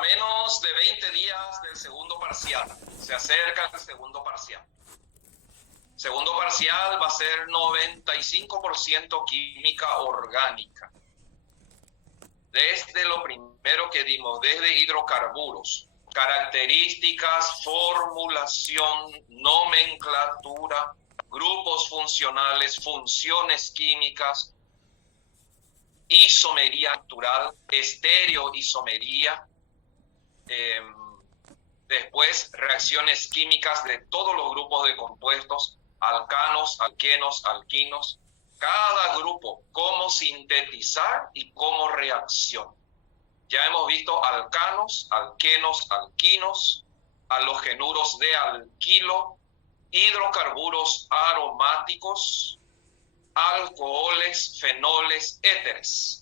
A menos de 20 días del segundo parcial. Se acerca el segundo parcial. Segundo parcial va a ser 95% química orgánica. Desde lo primero que dimos, desde hidrocarburos, características, formulación, nomenclatura, grupos funcionales, funciones químicas, isomería natural, estereoisomería, después reacciones químicas de todos los grupos de compuestos, alcanos, alquenos, alquinos, cada grupo, cómo sintetizar y cómo reacciona. Ya hemos visto alcanos, alquenos, alquinos, halogenuros de alquilo, hidrocarburos aromáticos, alcoholes, fenoles, éteres.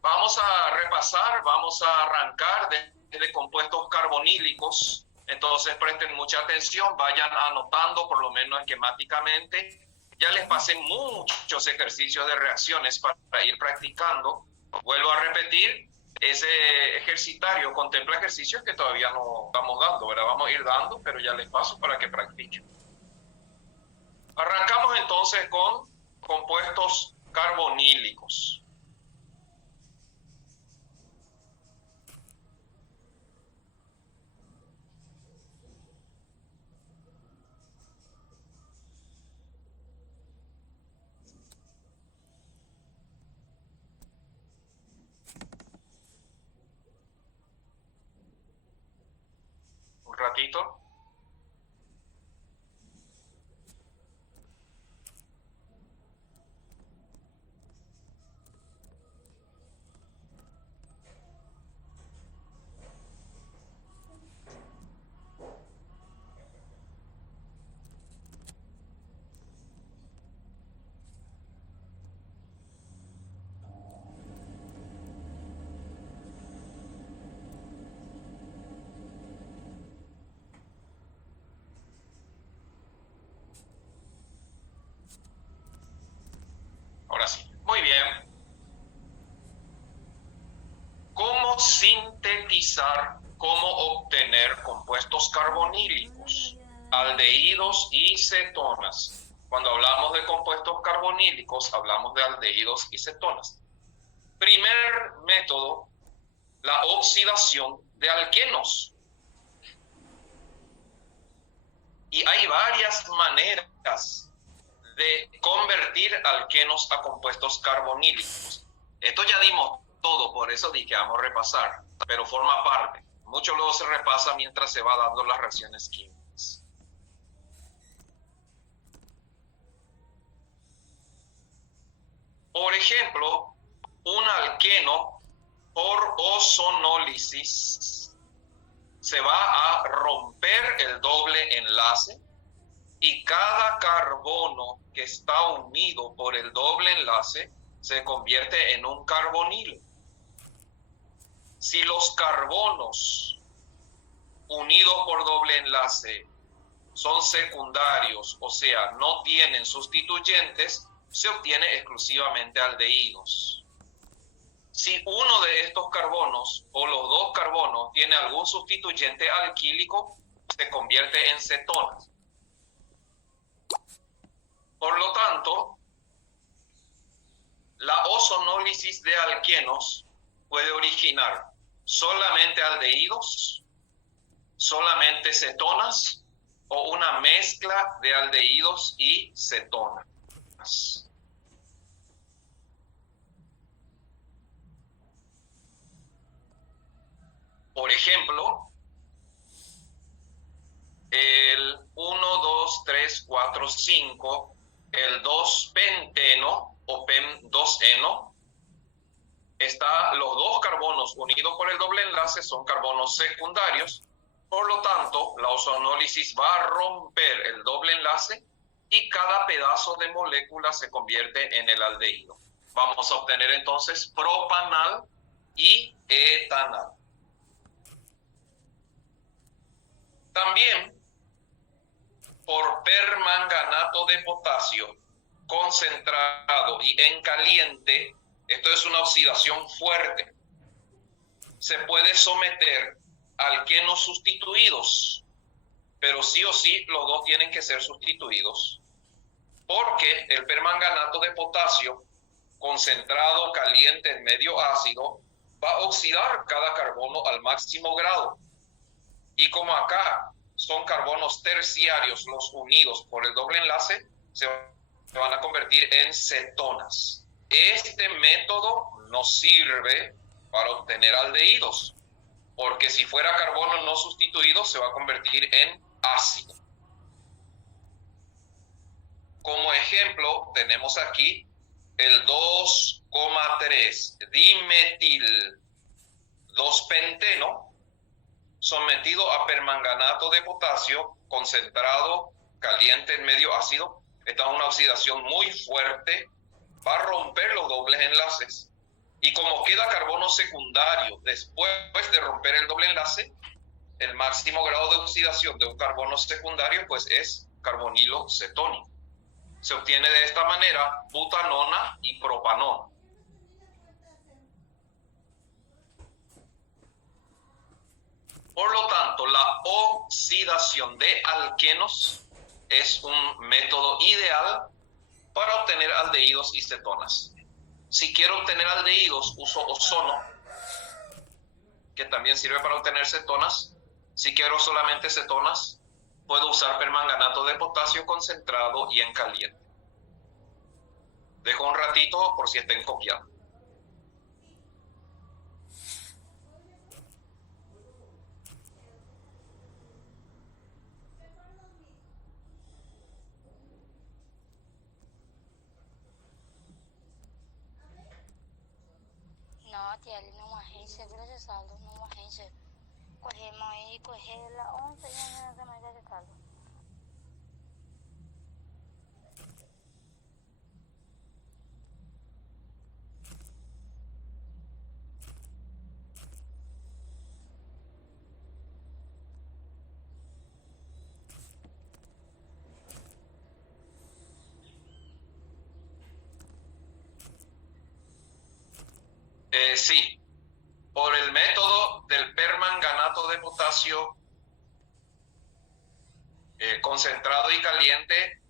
Vamos a repasar, vamos a arrancar desde compuestos carbonílicos. Entonces presten mucha atención, vayan anotando por lo menos esquemáticamente. Ya les pasé muchos ejercicios de reacciones para ir practicando. Vuelvo a repetir, ese ejercitario contempla ejercicios que todavía no estamos dando, ¿verdad? Vamos a ir dando, pero ya les paso para que practiquen. Arrancamos entonces con compuestos carbonílicos. Un ratito. Ahora sí. Muy bien. ¿Cómo sintetizar, cómo obtener compuestos carbonílicos, aldehídos y cetonas? Cuando hablamos de compuestos carbonílicos, hablamos de aldehídos y cetonas. Primer método, la oxidación de alquenos. Y hay varias maneras de convertir alquenos a compuestos carbonílicos. Esto ya dimos todo, por eso dije que vamos a repasar, pero forma parte. Mucho luego se repasa mientras se va dando las reacciones químicas. Por ejemplo, un alqueno por ozonólisis se va a romper el doble enlace y cada carbono que está unido por el doble enlace se convierte en un carbonilo. Si los carbonos unidos por doble enlace son secundarios, o sea, no tienen sustituyentes, se obtiene exclusivamente aldehídos. Si uno de estos carbonos o los dos carbonos tiene algún sustituyente alquílico, se convierte en cetonas. Por lo tanto, la ozonólisis de alquenos puede originar solamente aldehídos, solamente cetonas o una mezcla de aldehídos y cetonas. Por ejemplo, el 1, 2, 3, 4, 5, el 2-penteno o PEM2-eno, los dos carbonos unidos por el doble enlace son carbonos secundarios, por lo tanto, la ozonólisis va a romper el doble enlace y cada pedazo de molécula se convierte en el aldehído. Vamos a obtener entonces propanal y etanal. También, por permanganato de potasio concentrado y en caliente, Esto es una oxidación fuerte. Se puede someter alquenos sustituidos, pero sí o sí los dos tienen que ser sustituidos, porque el permanganato de potasio concentrado, caliente, en medio ácido, va a oxidar cada carbono al máximo grado. Y como acá son carbonos terciarios los unidos por el doble enlace, se van a convertir en cetonas. Este método no sirve para obtener aldehídos, porque si fuera carbono no sustituido se va a convertir en ácido. Como ejemplo tenemos aquí el 2,3 dimetil 2-penteno sometido a permanganato de potasio concentrado, caliente, en medio ácido. Esta es una oxidación muy fuerte, va a romper los dobles enlaces. Y como queda carbono secundario después de romper el doble enlace, el máximo grado de oxidación de un carbono secundario pues es carbonilo cetónico. Se obtiene de esta manera butanona y propanona. Por lo tanto, la oxidación de alquenos es un método ideal para obtener aldehídos y cetonas. Si quiero obtener aldehídos, uso ozono, que también sirve para obtener cetonas. Si quiero solamente cetonas, puedo usar permanganato de potasio concentrado y en caliente. Dejo un ratito por si estén copiando. Não, tia, ali numa agência Vila de Saldo, numa agência. Corremos aí, correr lá ontem e não mais de casa. Sí, por el método del permanganato de potasio concentrado y caliente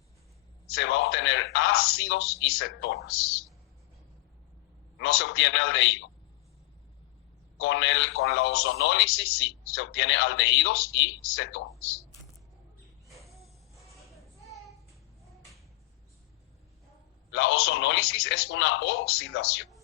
se va a obtener ácidos y cetonas. No se obtiene aldehído. Con la ozonólisis sí, se obtiene aldehídos y cetonas. La ozonólisis es una oxidación.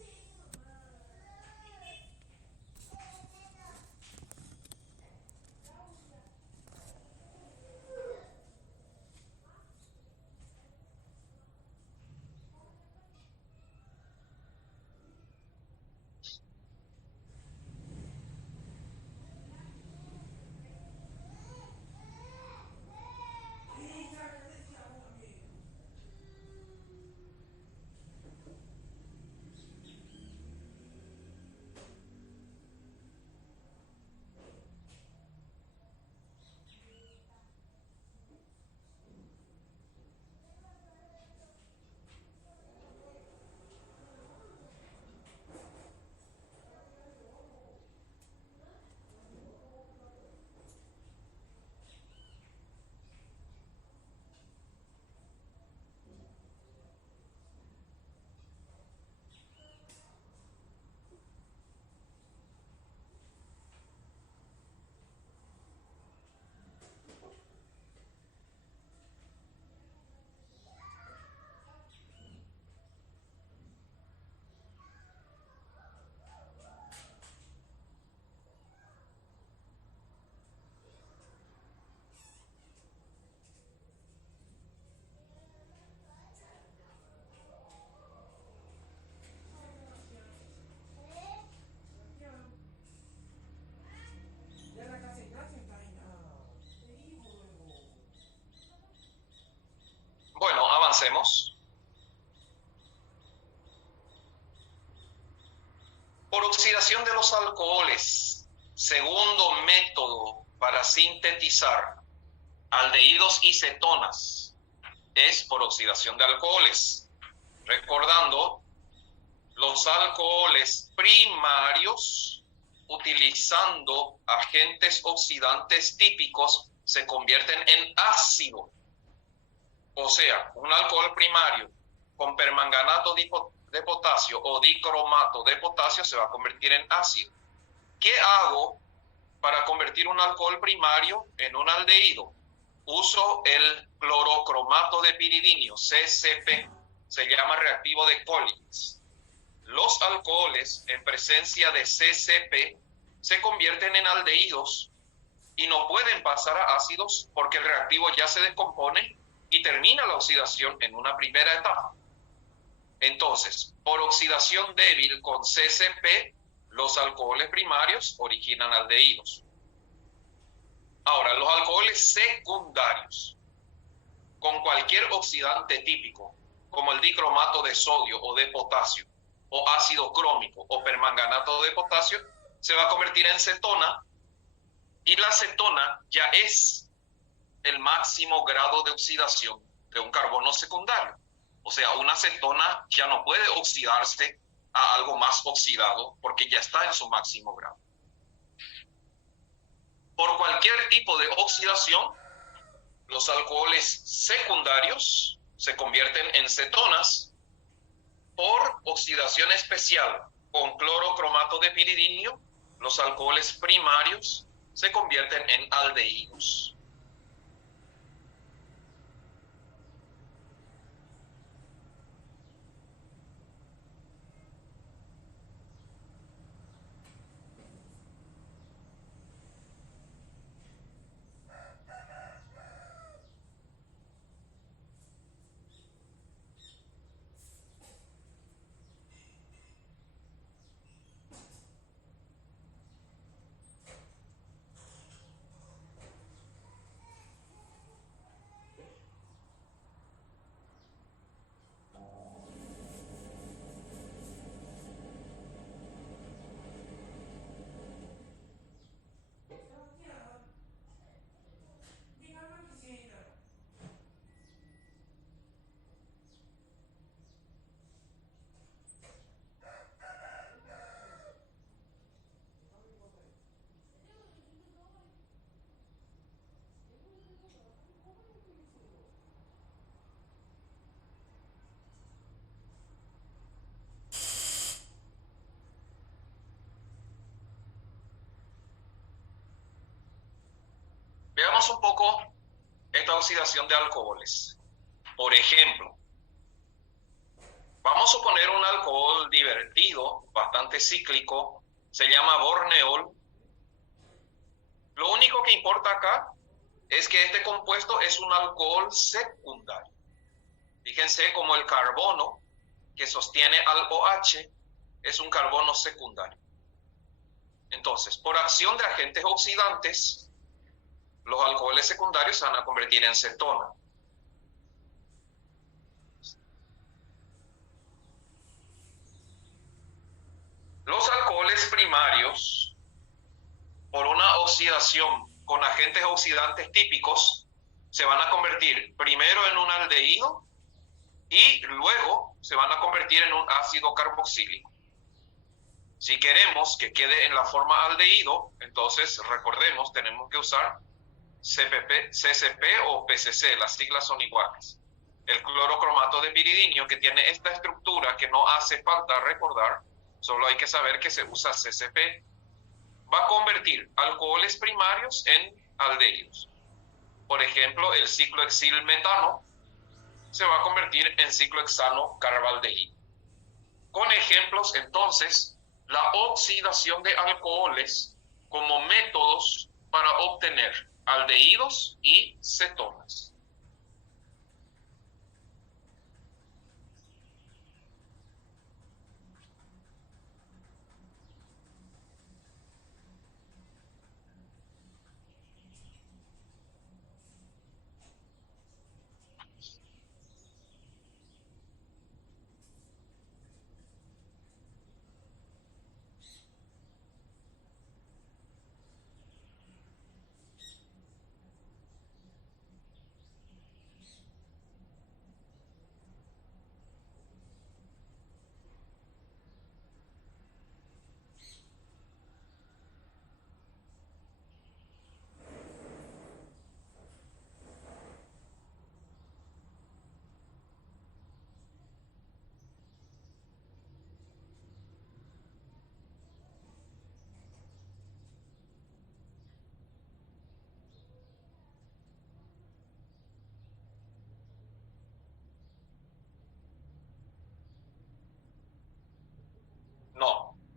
Bueno, avancemos. Por oxidación de los alcoholes, segundo método para sintetizar aldehídos y cetonas es por oxidación de alcoholes. Recordando, los alcoholes primarios, utilizando agentes oxidantes típicos, se convierten en ácido. O sea, un alcohol primario con permanganato de potasio o dicromato de potasio se va a convertir en ácido. ¿Qué hago para convertir un alcohol primario en un aldehído? Uso el clorocromato de piridinio, CCP, se llama reactivo de Collins. Los alcoholes en presencia de CCP se convierten en aldehídos y no pueden pasar a ácidos porque el reactivo ya se descompone y termina la oxidación en una primera etapa. Entonces, por oxidación débil con CCP, los alcoholes primarios originan aldehídos. Ahora, los alcoholes secundarios, con cualquier oxidante típico, como el dicromato de sodio o de potasio, o ácido crómico o permanganato de potasio, se va a convertir en cetona, y la cetona ya es el máximo grado de oxidación de un carbono secundario. O sea, una cetona ya no puede oxidarse a algo más oxidado porque ya está en su máximo grado. Por cualquier tipo de oxidación, los alcoholes secundarios se convierten en cetonas. Por oxidación especial con clorocromato de piridinio, los alcoholes primarios se convierten en aldehídos. Veamos un poco esta oxidación de alcoholes. Por ejemplo, vamos a suponer un alcohol divertido, bastante cíclico, se llama borneol. Lo único que importa acá es que este compuesto es un alcohol secundario. Fíjense como el carbono que sostiene al OH es un carbono secundario. Entonces, por acción de agentes oxidantes, los alcoholes secundarios se van a convertir en cetona. Los alcoholes primarios, por una oxidación con agentes oxidantes típicos, se van a convertir primero en un aldehído y luego se van a convertir en un ácido carboxílico. Si queremos que quede en la forma aldehído, entonces recordemos, tenemos que usar CCP o PCC, las siglas son iguales. El clorocromato de piridinio, que tiene esta estructura que no hace falta recordar, solo hay que saber que se usa CCP, va a convertir alcoholes primarios en aldehídos. Por ejemplo, el ciclohexilmetano se va a convertir en ciclohexano carbaldehído. Con ejemplos, entonces, la oxidación de alcoholes como métodos para obtener aldehídos y cetonas.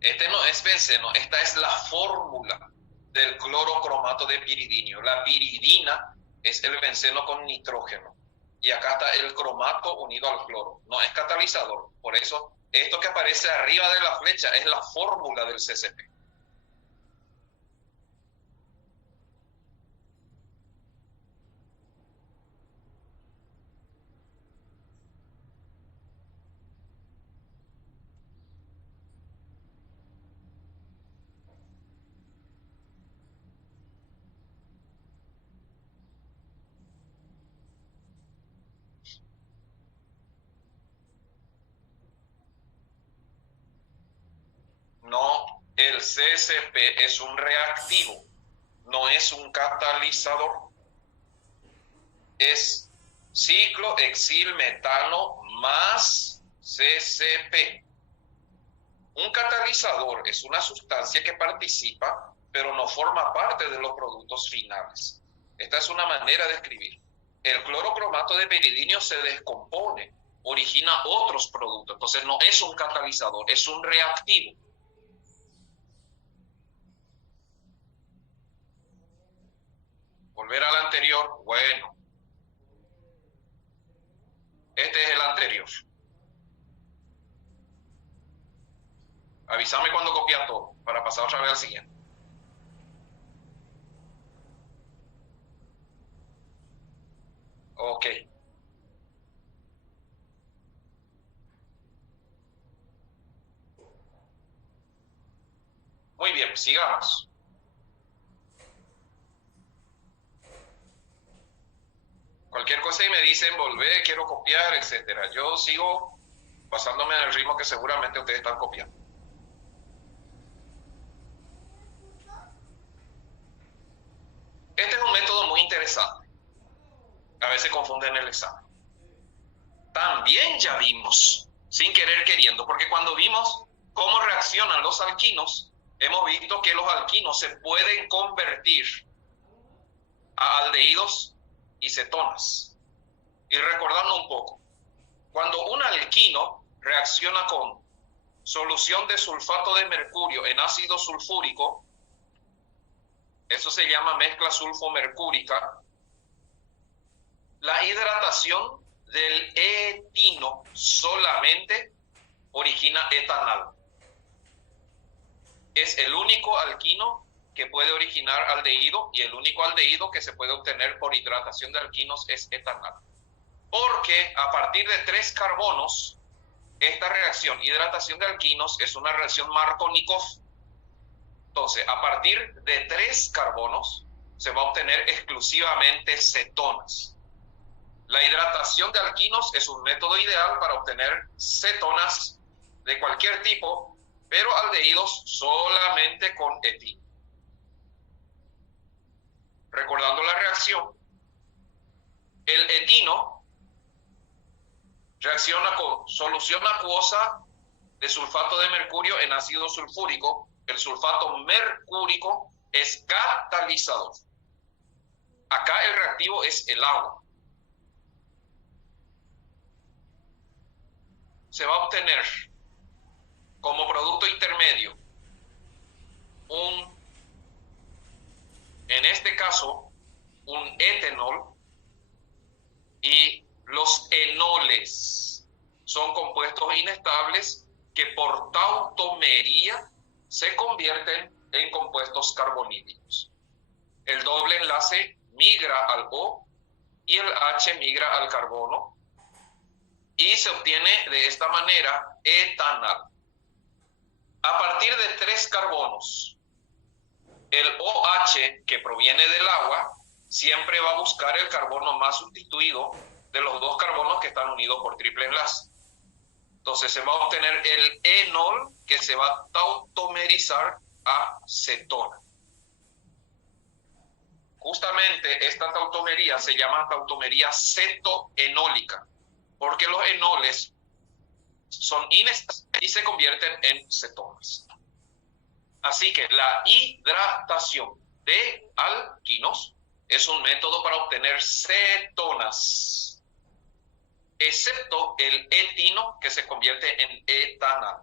Este no es benceno, esta es la fórmula del clorocromato de piridinio. La piridina es el benceno con nitrógeno. Y acá está el cromato unido al cloro. No es catalizador. Por eso, esto que aparece arriba de la flecha es la fórmula del CCP. No, el CCP es un reactivo, no es un catalizador. Es ciclohexilmetano más CCP. Un catalizador es una sustancia que participa, pero no forma parte de los productos finales. Esta es una manera de escribir. El clorocromato de piridinio se descompone, origina otros productos. Entonces no es un catalizador, es un reactivo. Volver al anterior, bueno. Este es el anterior. Avísame cuando copias todo, para pasar otra vez al siguiente. Ok. Muy bien, sigamos. Cualquier cosa y me dicen, volver, quiero copiar, etcétera. Yo sigo basándome en el ritmo que seguramente ustedes están copiando. Este es un método muy interesante. A veces confunden el examen. También ya vimos, sin querer queriendo, porque cuando vimos cómo reaccionan los alquinos, hemos visto que los alquinos se pueden convertir a aldehídos y cetonas. Y recordando un poco, cuando un alquino reacciona con solución de sulfato de mercurio en ácido sulfúrico, eso se llama mezcla sulfomercúrica, la hidratación del etino solamente origina etanal. Es el único alquino que puede originar aldehído y el único aldehído que se puede obtener por hidratación de alquinos es etanal. Porque a partir de 3 carbonos, esta reacción hidratación de alquinos es una reacción Markovnikov. Entonces, a partir de 3 carbonos se va a obtener exclusivamente cetonas. La hidratación de alquinos es un método ideal para obtener cetonas de cualquier tipo, pero aldehídos solamente con etino. Recordando la reacción, el etino reacciona con solución acuosa de sulfato de mercurio en ácido sulfúrico. El sulfato mercúrico es catalizador. Acá el reactivo es el agua. Se va a obtener como producto intermedio en este caso, un etanol, y los enoles son compuestos inestables que por tautomería se convierten en compuestos carbonílicos. El doble enlace migra al O y el H migra al carbono y se obtiene de esta manera etanal. A partir de 3 carbonos, el OH que proviene del agua siempre va a buscar el carbono más sustituido de los 2 carbonos que están unidos por triple enlace. Entonces se va a obtener el enol que se va a tautomerizar a cetona. Justamente esta tautomería se llama tautomería cetoenólica, porque los enoles son inestables y se convierten en cetonas. Así que la hidratación de alquinos es un método para obtener cetonas, excepto el etino que se convierte en etanal.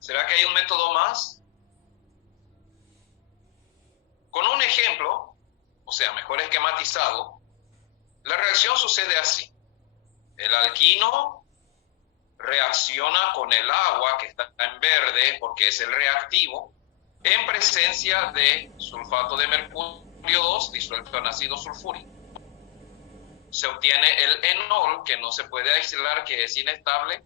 ¿Será que hay un método más? Con un ejemplo, o sea, mejor esquematizado, la reacción sucede así. El alquino reacciona con el agua que está en verde porque es el reactivo en presencia de sulfato de mercurio 2 disuelto en ácido sulfúrico. Se obtiene el enol, que no se puede aislar, que es inestable,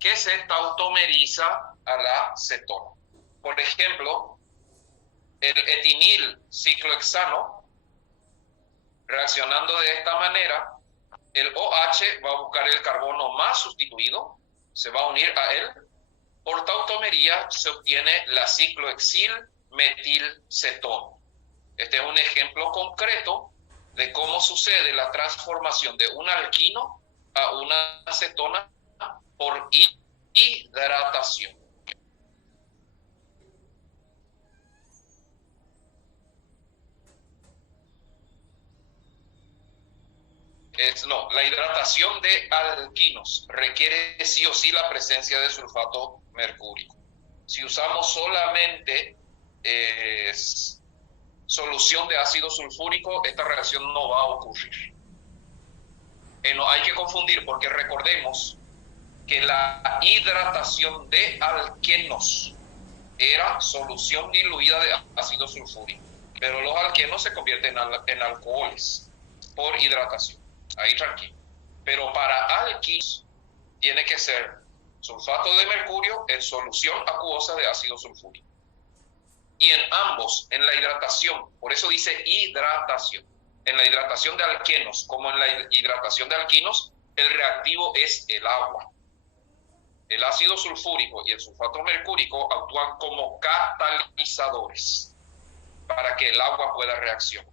que se tautomeriza a la cetona. Por ejemplo, el etinil ciclohexano, reaccionando de esta manera, el OH va a buscar el carbono más sustituido, se va a unir a él. Por tautomería se obtiene la ciclohexil metilcetona. Este es un ejemplo concreto de cómo sucede la transformación de un alquino a una acetona por hidratación. La hidratación de alquinos requiere sí o sí la presencia de sulfato mercúrico. Si usamos solamente solución de ácido sulfúrico, esta reacción no va a ocurrir. No hay que confundir, porque recordemos que la hidratación de alquenos era solución diluida de ácido sulfúrico, pero los alquenos se convierten en alcoholes por hidratación. Ahí tranquilo. Pero para alquinos tiene que ser sulfato de mercurio en solución acuosa de ácido sulfúrico. Y en ambos, en la hidratación, por eso dice hidratación, en la hidratación de alquenos como en la hidratación de alquinos, el reactivo es el agua. El ácido sulfúrico y el sulfato mercúrico actúan como catalizadores para que el agua pueda reaccionar.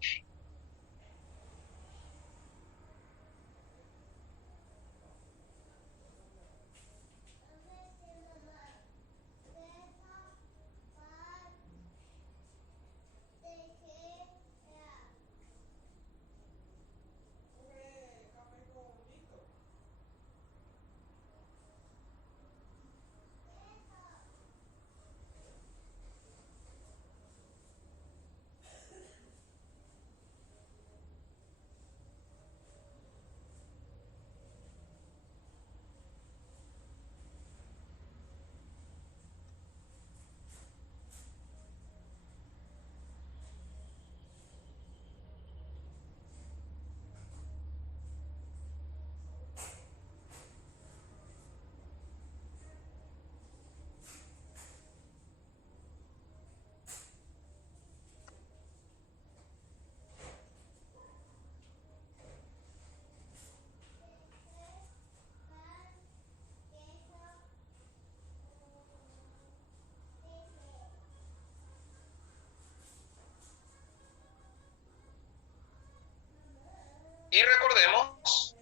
Y recordemos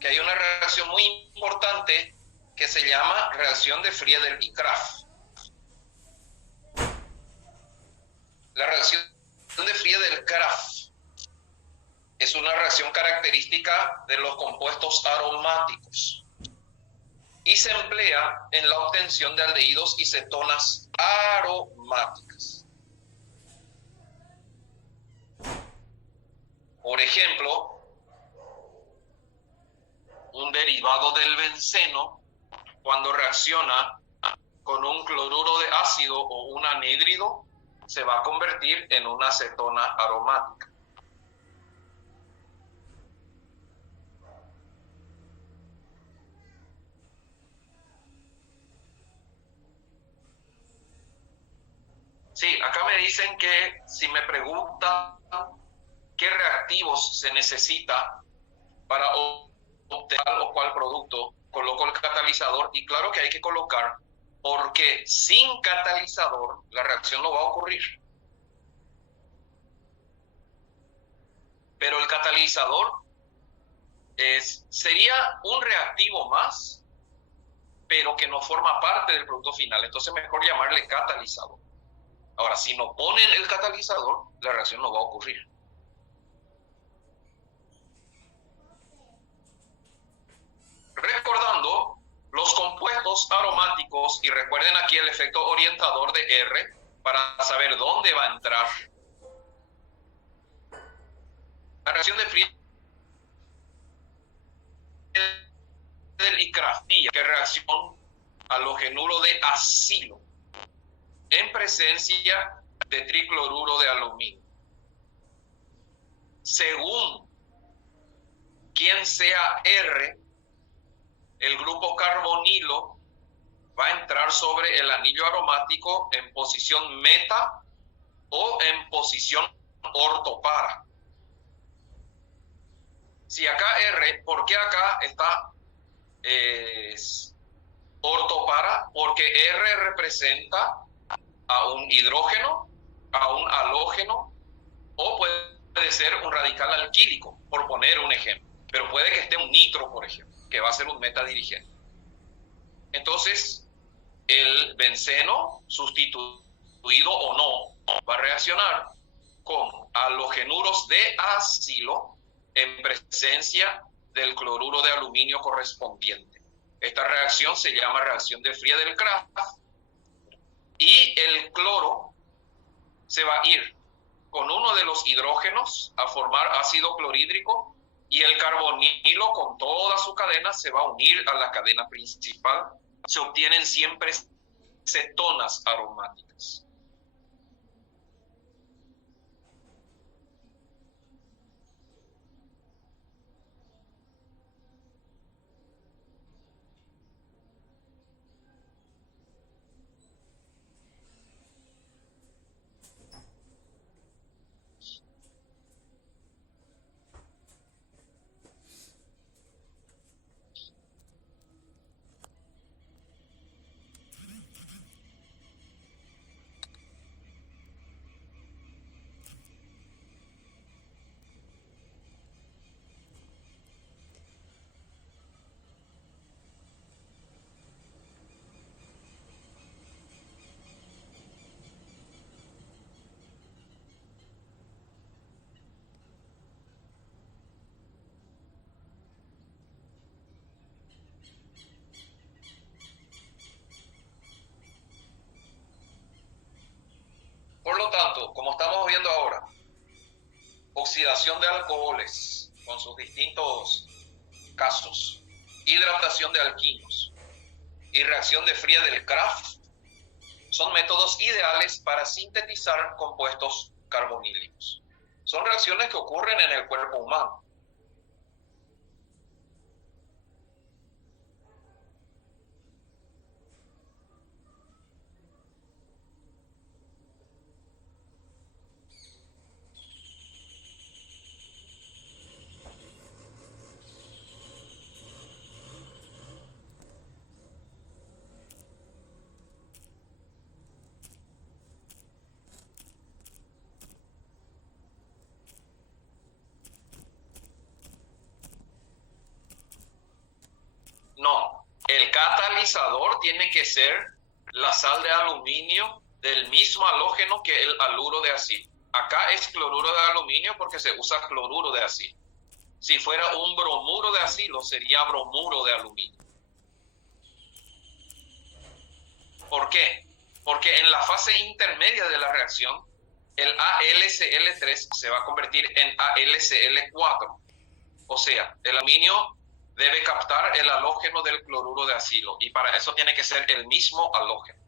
que hay una reacción muy importante que se llama reacción de Friedel y Kraft. La reacción de Friedel-Kraft es una reacción característica de los compuestos aromáticos y se emplea en la obtención de aldehídos y cetonas aromáticas. Por ejemplo, un derivado del benceno, cuando reacciona con un cloruro de ácido o un anhídrido, se va a convertir en una acetona aromática. Sí, acá me dicen que si me preguntan qué reactivos se necesita para obtener tal o cual producto, coloco el catalizador, y claro que hay que colocar, porque sin catalizador la reacción no va a ocurrir. Pero el catalizador sería un reactivo más, pero que no forma parte del producto final, entonces mejor llamarle catalizador. Ahora, si no ponen el catalizador, la reacción no va a ocurrir. Recordando, los compuestos compuestos aromáticos, y recuerden aquí el efecto orientador de R para saber dónde va a entrar. La reacción de Friedel y Kraftilla, que reacción halogenuro de acilo en presencia de tricloruro de aluminio. Según quien sea R, el grupo carbonilo va a entrar sobre el anillo aromático en posición meta o en posición ortopara. Si acá R, ¿por qué acá está ortopara? Porque R representa a un hidrógeno, a un halógeno, o puede ser un radical alquílico, por poner un ejemplo. Pero puede que esté un nitro, por ejemplo, que va a ser un metadirigente. Entonces, el benceno, sustituido o no, va a reaccionar con halogenuros de acilo en presencia del cloruro de aluminio correspondiente. Esta reacción se llama reacción de Friedel-Crafts, y el cloro se va a ir con uno de los hidrógenos a formar ácido clorhídrico, y el carbonilo con toda su cadena se va a unir a la cadena principal. Se obtienen siempre cetonas aromáticas. Por lo tanto, como estamos viendo ahora, oxidación de alcoholes con sus distintos casos, hidratación de alquinos y reacción de Friedel-Crafts son métodos ideales para sintetizar compuestos carbonílicos. Son reacciones que ocurren en el cuerpo humano. No, el catalizador tiene que ser la sal de aluminio del mismo halógeno que el haluro de acilo. Acá es cloruro de aluminio porque se usa cloruro de acilo. Si fuera un bromuro de acilo, sería bromuro de aluminio. ¿Por qué? Porque en la fase intermedia de la reacción, el AlCl3 se va a convertir en AlCl4. O sea, el aluminio debe captar el halógeno del cloruro de acilo, y para eso tiene que ser el mismo halógeno.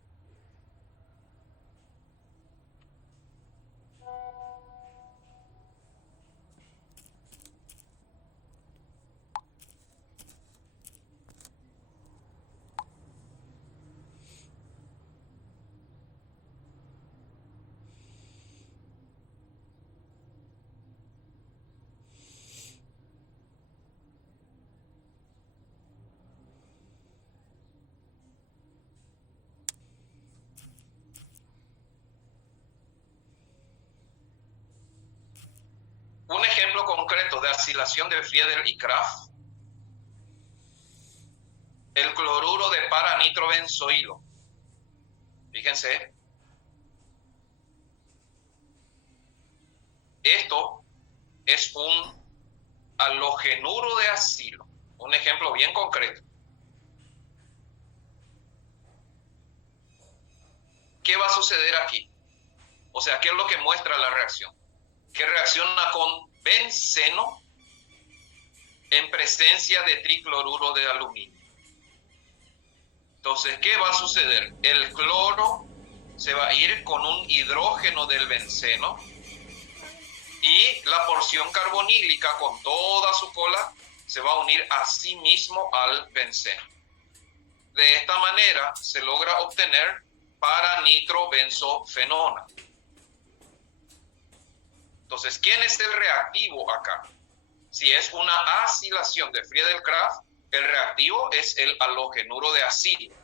Un ejemplo concreto de acilación de Friedel y Kraft: el cloruro de paranitrobenzoilo. Fíjense, esto es un halogenuro de acilo, un ejemplo bien concreto. ¿qué va a suceder aquí? O sea, ¿qué es lo que muestra la reacción? Que reacciona con benceno en presencia de tricloruro de aluminio. Entonces, ¿qué va a suceder? El cloro se va a ir con un hidrógeno del benceno y la porción carbonílica con toda su cola se va a unir a sí mismo al benceno. De esta manera se logra obtener para-nitrobenzofenona. Entonces, ¿quién es el reactivo acá? Si es una acilación de Friedel-Crafts, el reactivo es el halogenuro de acilo,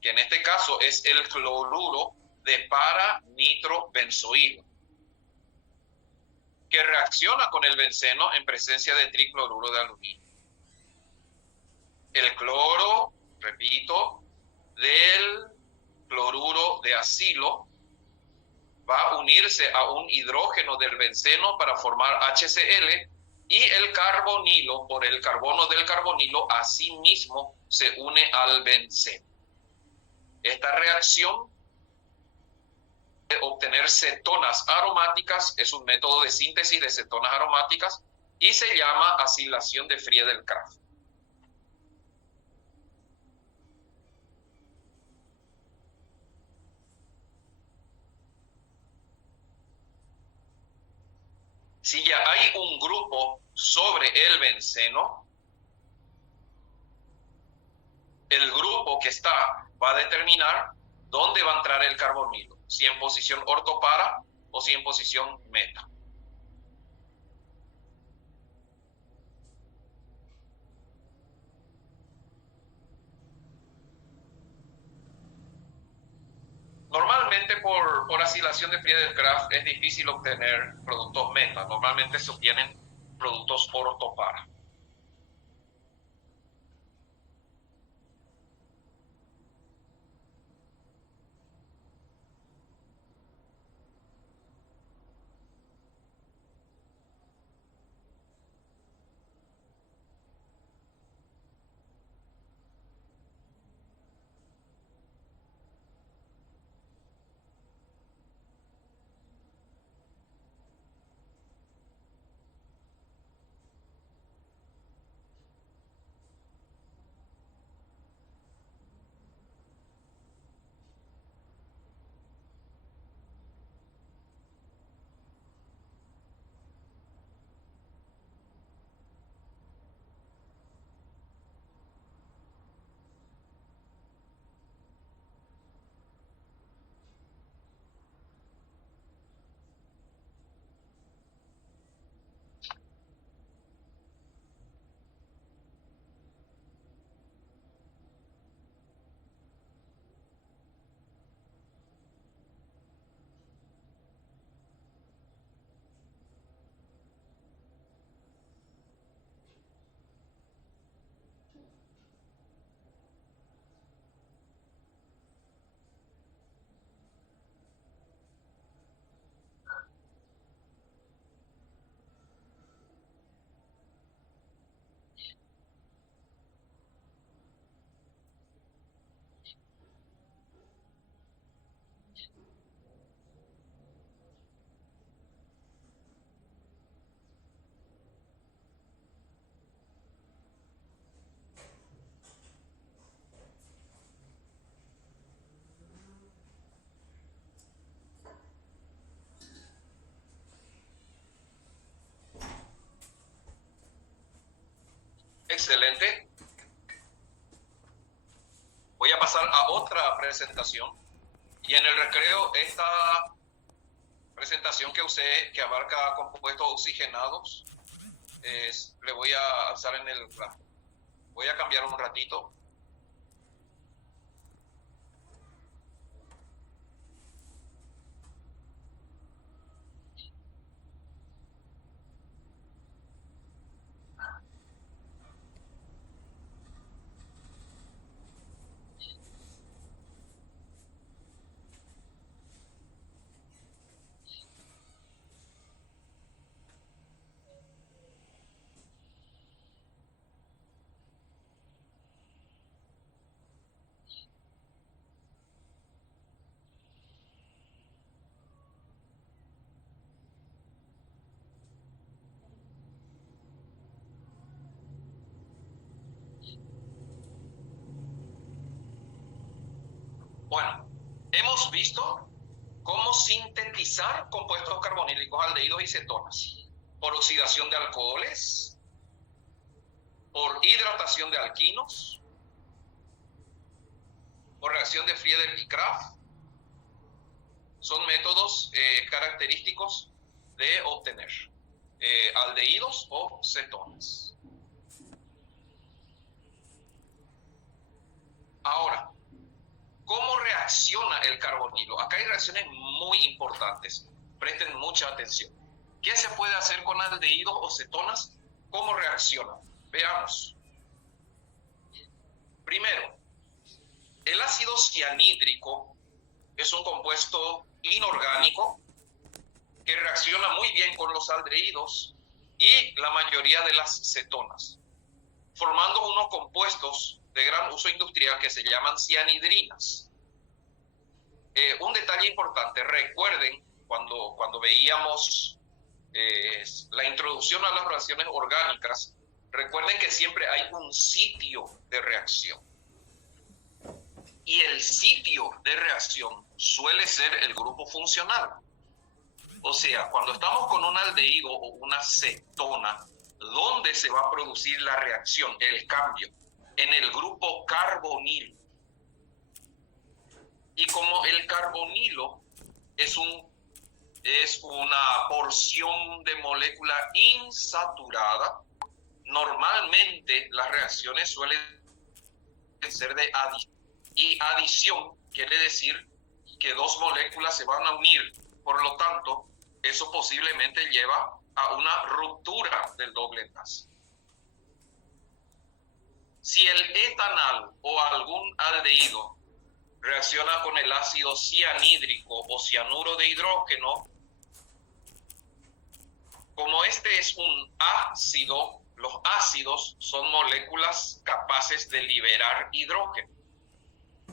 que en este caso es el cloruro de para-nitrobenzoilo, que reacciona con el benceno en presencia de tricloruro de aluminio. El cloro, repito, del cloruro de acilo va a unirse a un hidrógeno del benceno para formar HCl, y el carbonilo, por el carbono del carbonilo, asimismo se une al benceno. Esta reacción de obtener cetonas aromáticas es un método de síntesis de cetonas aromáticas y se llama acilación de Friedel-Crafts. Si ya hay un grupo sobre el benceno, el grupo que está va a determinar dónde va a entrar el carbonilo, si en posición ortopara o si en posición meta. Normalmente por acilación de Friedel-Crafts es difícil obtener productos meta, normalmente se obtienen productos ortopara. Excelente. Voy a pasar a otra presentación. Y en el recreo, esta presentación que usé, que abarca compuestos oxigenados, le voy a alzar en el gráfico. Voy a cambiar un ratito. Bueno, hemos visto cómo sintetizar compuestos carbonílicos, aldehídos y cetonas por oxidación de alcoholes, por hidratación de alquinos, por reacción de Friedel y Kraft. Son métodos característicos de obtener aldehídos o cetonas. Ahora, ¿cómo reacciona el carbonilo? Acá hay reacciones muy importantes. Presten mucha atención. ¿Qué se puede hacer con aldehídos o cetonas? ¿Cómo reaccionan? Veamos. Primero, el ácido cianhídrico es un compuesto inorgánico que reacciona muy bien con los aldehídos y la mayoría de las cetonas, formando unos compuestos de gran uso industrial que se llaman cianhidrinas. Un detalle importante, recuerden cuando veíamos la introducción a las reacciones orgánicas, recuerden que siempre hay un sitio de reacción. Y el sitio de reacción suele ser el grupo funcional. O sea, cuando estamos con un aldehído o una cetona, ¿dónde se va a producir la reacción, el cambio? En el grupo carbonilo. Y como el carbonilo es una porción de molécula insaturada, normalmente las reacciones suelen ser de adición. Y adición quiere decir que dos moléculas se van a unir, por lo tanto, eso posiblemente lleva a una ruptura del doble enlace. Si el etanal o algún aldehído reacciona con el ácido cianhídrico o cianuro de hidrógeno, como este es un ácido, los ácidos son moléculas capaces de liberar hidrógeno.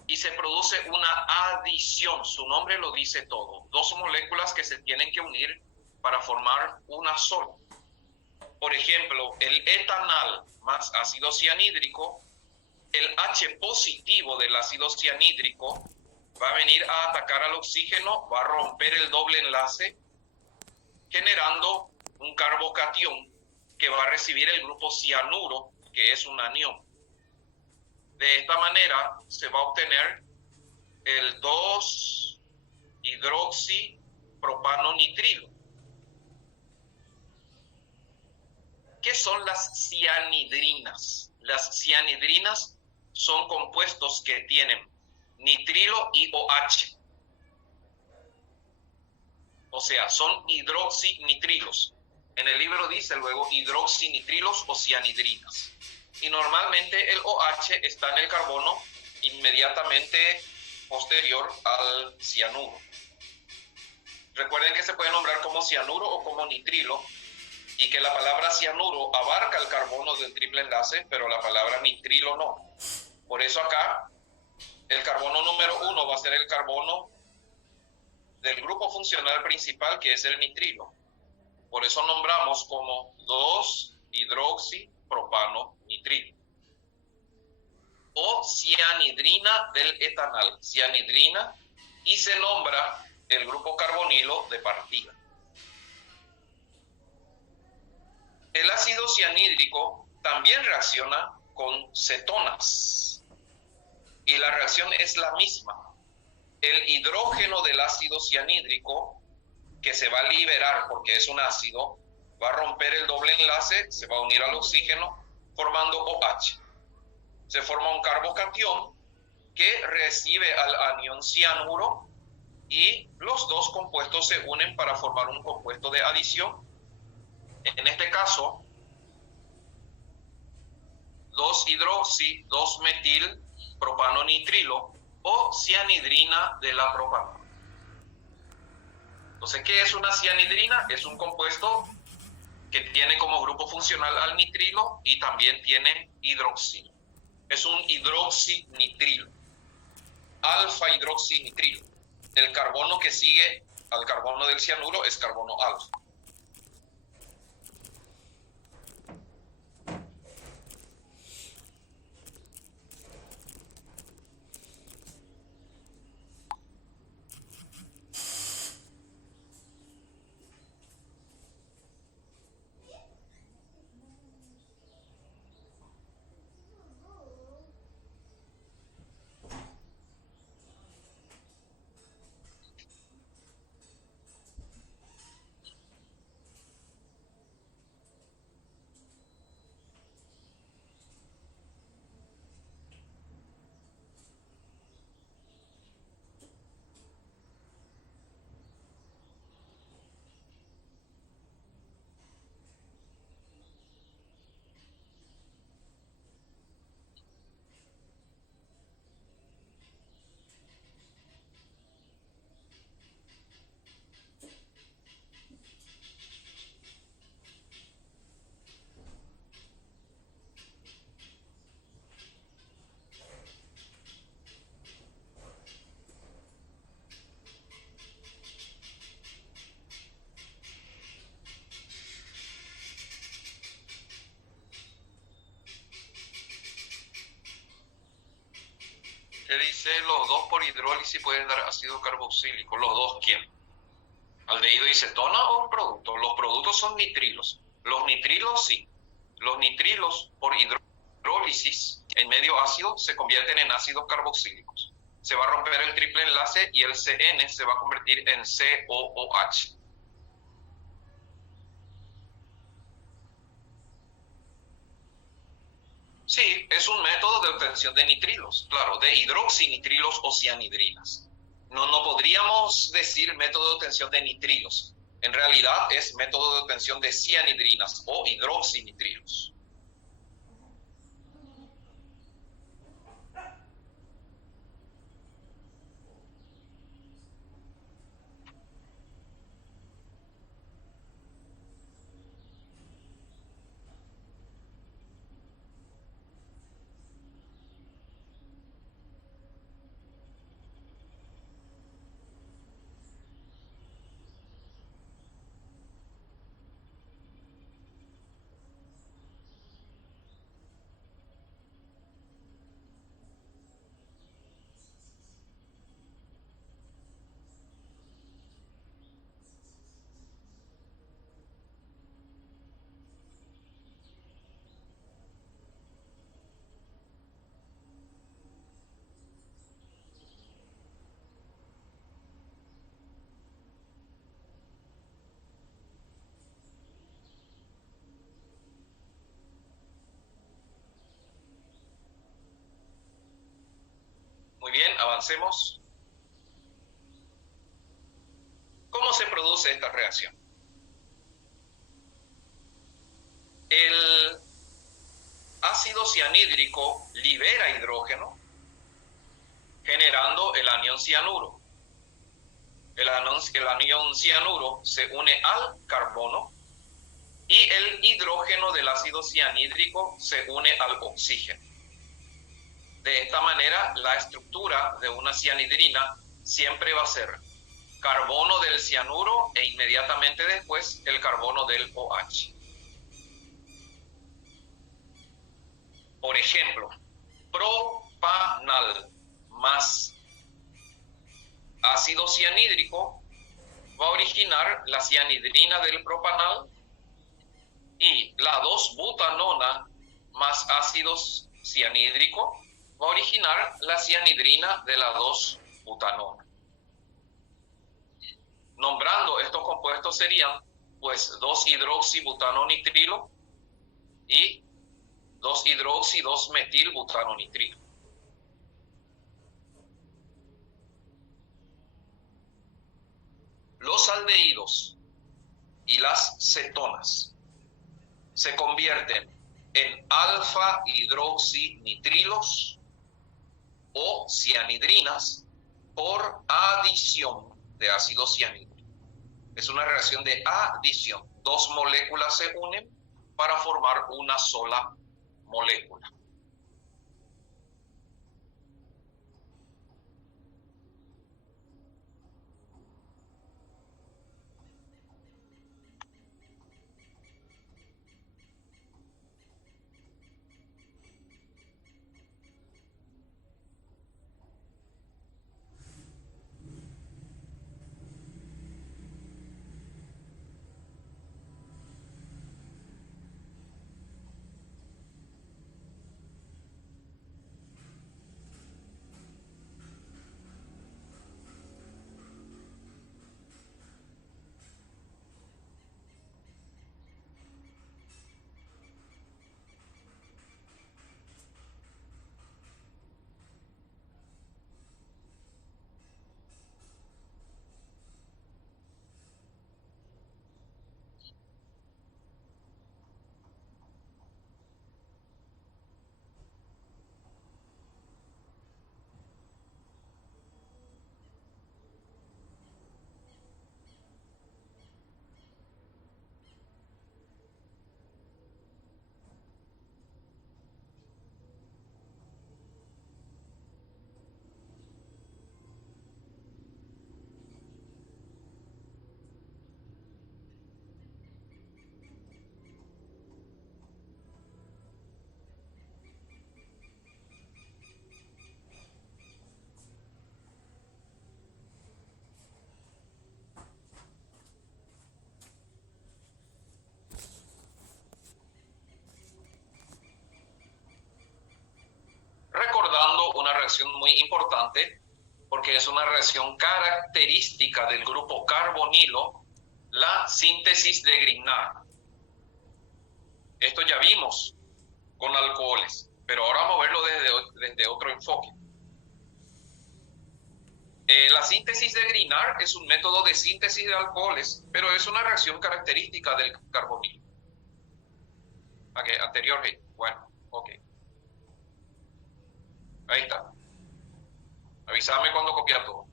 Y se produce una adición, su nombre lo dice todo. Dos moléculas que se tienen que unir para formar una sola. Por ejemplo, el etanal más ácido cianhídrico, el H positivo del ácido cianhídrico va a venir a atacar al oxígeno, va a romper el doble enlace, generando un carbocatión que va a recibir el grupo cianuro, que es un anión. De esta manera se va a obtener el 2-hidroxipropano-nitrilo. ¿Qué son las cianhidrinas? Las cianhidrinas son compuestos que tienen nitrilo y OH. O sea, son hidroxinitrilos. En el libro dice luego hidroxinitrilos o cianhidrinas. Y normalmente el OH está en el carbono inmediatamente posterior al cianuro. Recuerden que se puede nombrar como cianuro o como nitrilo y que la palabra cianuro abarca el carbono del triple enlace, pero la palabra nitrilo no. Por eso acá el carbono número 1 va a ser el carbono del grupo funcional principal, que es el nitrilo. Por eso nombramos como 2-hidroxipropano-nitrilo. O cianhidrina del etanal, cianhidrina, y se nombra el grupo carbonilo de partida. El ácido cianhídrico también reacciona con cetonas y la reacción es la misma. El hidrógeno del ácido cianhídrico, que se va a liberar porque es un ácido, va a romper el doble enlace, se va a unir al oxígeno formando OH. Se forma un carbocatión que recibe al anión cianuro y los dos compuestos se unen para formar un compuesto de adición. En este caso, 2-hidroxi, 2-metil, propano-nitrilo o cianhidrina de la propano. Entonces, ¿qué es una cianhidrina? Es un compuesto que tiene como grupo funcional al nitrilo y también tiene hidroxilo. Es un hidroxinitrilo, alfa-hidroxinitrilo. El carbono que sigue al carbono del cianuro es carbono alfa. Que dice los dos por hidrólisis pueden dar ácido carboxílico. ¿Los dos quién? ¿Aldehído y cetona o un producto? Los productos son nitrilos. Los nitrilos sí. Los nitrilos por hidrólisis en medio ácido se convierten en ácidos carboxílicos. Se va a romper el triple enlace y el CN se va a convertir en COOH. Sí, es un método de obtención de nitrilos, claro, de hidroxinitrilos o cianhidrinas. No podríamos decir método de obtención de nitrilos. En realidad es método de obtención de cianhidrinas o hidroxinitrilos. Muy bien, avancemos. ¿Cómo se produce esta reacción? El ácido cianhídrico libera hidrógeno generando el anión cianuro. El anión cianuro se une al carbono y el hidrógeno del ácido cianhídrico se une al oxígeno. De esta manera, la estructura de una cianhidrina siempre va a ser carbono del cianuro e inmediatamente después el carbono del OH. Por ejemplo, propanal más ácido cianhídrico va a originar la cianhidrina del propanal y la 2-butanona más ácido cianhídrico va a originar la cianhidrina de la 2-butanona. Nombrando estos compuestos serían pues 2-hidroxibutano-nitrilo y 2-hidroxi-2-metilbutano-nitrilo. Los aldehídos y las cetonas se convierten en alfa-hidroxinitrilos o cianhidrinas por adición de ácido cianhídrico. Es una reacción de adición. Dos moléculas se unen para formar una sola molécula. reacción muy importante porque es una reacción característica del grupo carbonilo, la síntesis de Grignard. Esto ya vimos con alcoholes, pero ahora vamos a verlo desde otro enfoque. La síntesis de Grignard es un método de síntesis de alcoholes, pero es una reacción característica del carbonilo. Okay, anterior, bueno, ok. Ahí está. Avísame cuando copia todo.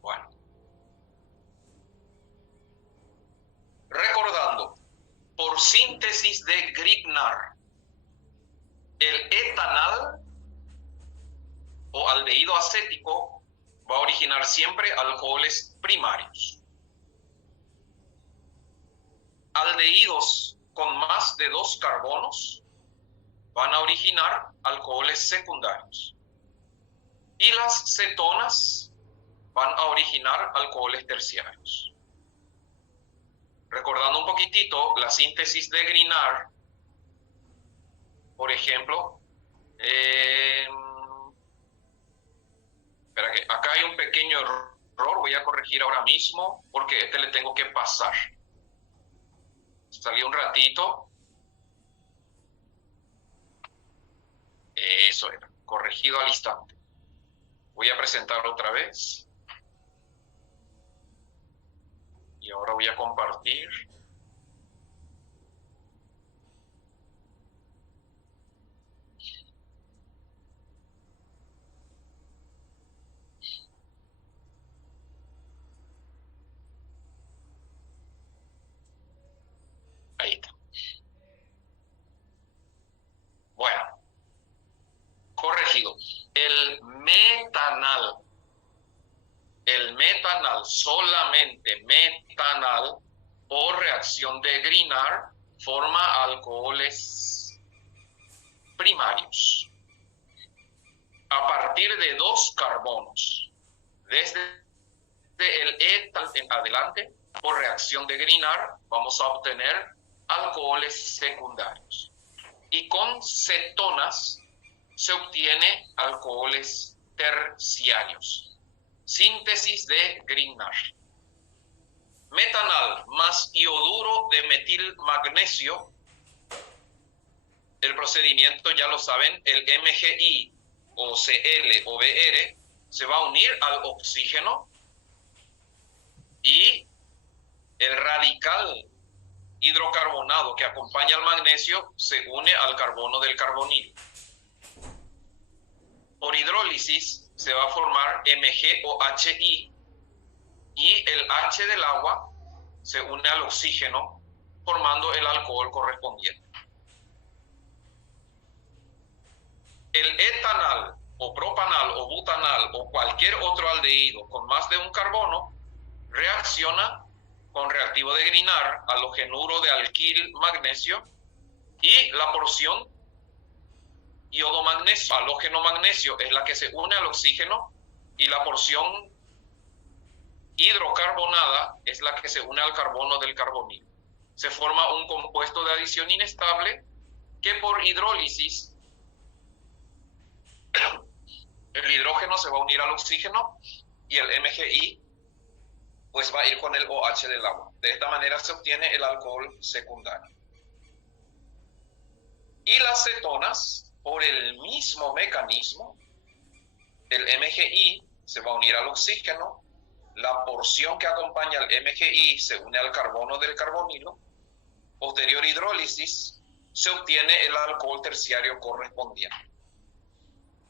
Bueno. Recordando, por síntesis de Grignard, el etanal o aldehído acético va a originar siempre alcoholes primarios. Aldehídos con más de 2 carbonos van a originar alcoholes secundarios. Y las cetonas van a originar alcoholes terciarios. Recordando un poquitito la síntesis de Grignard, por ejemplo, espera que acá hay un pequeño error, voy a corregir ahora mismo porque este le tengo que pasar. Salí un ratito. Eso era, corregido al instante. Voy a presentarlo otra vez. Y ahora voy a compartir. Ahí está. Bueno, corregido. El metanal, solamente metanal, por reacción de Grignard, forma alcoholes primarios. A partir de 2 carbonos, desde el etanol en adelante, por reacción de Grignard, vamos a obtener alcoholes secundarios. Y con cetonas se obtiene alcoholes terciarios. Síntesis de Grignard. Metanal más ioduro de metilmagnesio. El procedimiento ya lo saben, el MgI o Cl o Br se va a unir al oxígeno y el radical hidrocarbonado que acompaña al magnesio se une al carbono del carbonilo. Por hidrólisis se va a formar MgOHI y el H del agua se une al oxígeno formando el alcohol correspondiente. El etanal o propanal o butanal o cualquier otro aldehído con más de un carbono reacciona con reactivo de Grignard, halogenuro de alquil magnesio, y la porción iodo magnesio, halógeno magnesio, es la que se une al oxígeno, y la porción hidrocarbonada es la que se une al carbono del carbonilo. Se forma un compuesto de adición inestable que por hidrólisis el hidrógeno se va a unir al oxígeno y el MgI pues va a ir con el OH del agua. De esta manera se obtiene el alcohol secundario. Y las cetonas, por el mismo mecanismo, el MgI se va a unir al oxígeno, la porción que acompaña al MgI se une al carbono del carbonilo, posterior hidrólisis se obtiene el alcohol terciario correspondiente.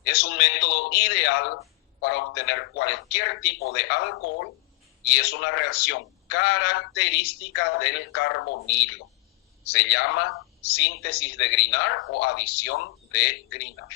Es un método ideal para obtener cualquier tipo de alcohol y es una reacción característica del carbonilo. Se llama síntesis de Grignard o adición de Grignard.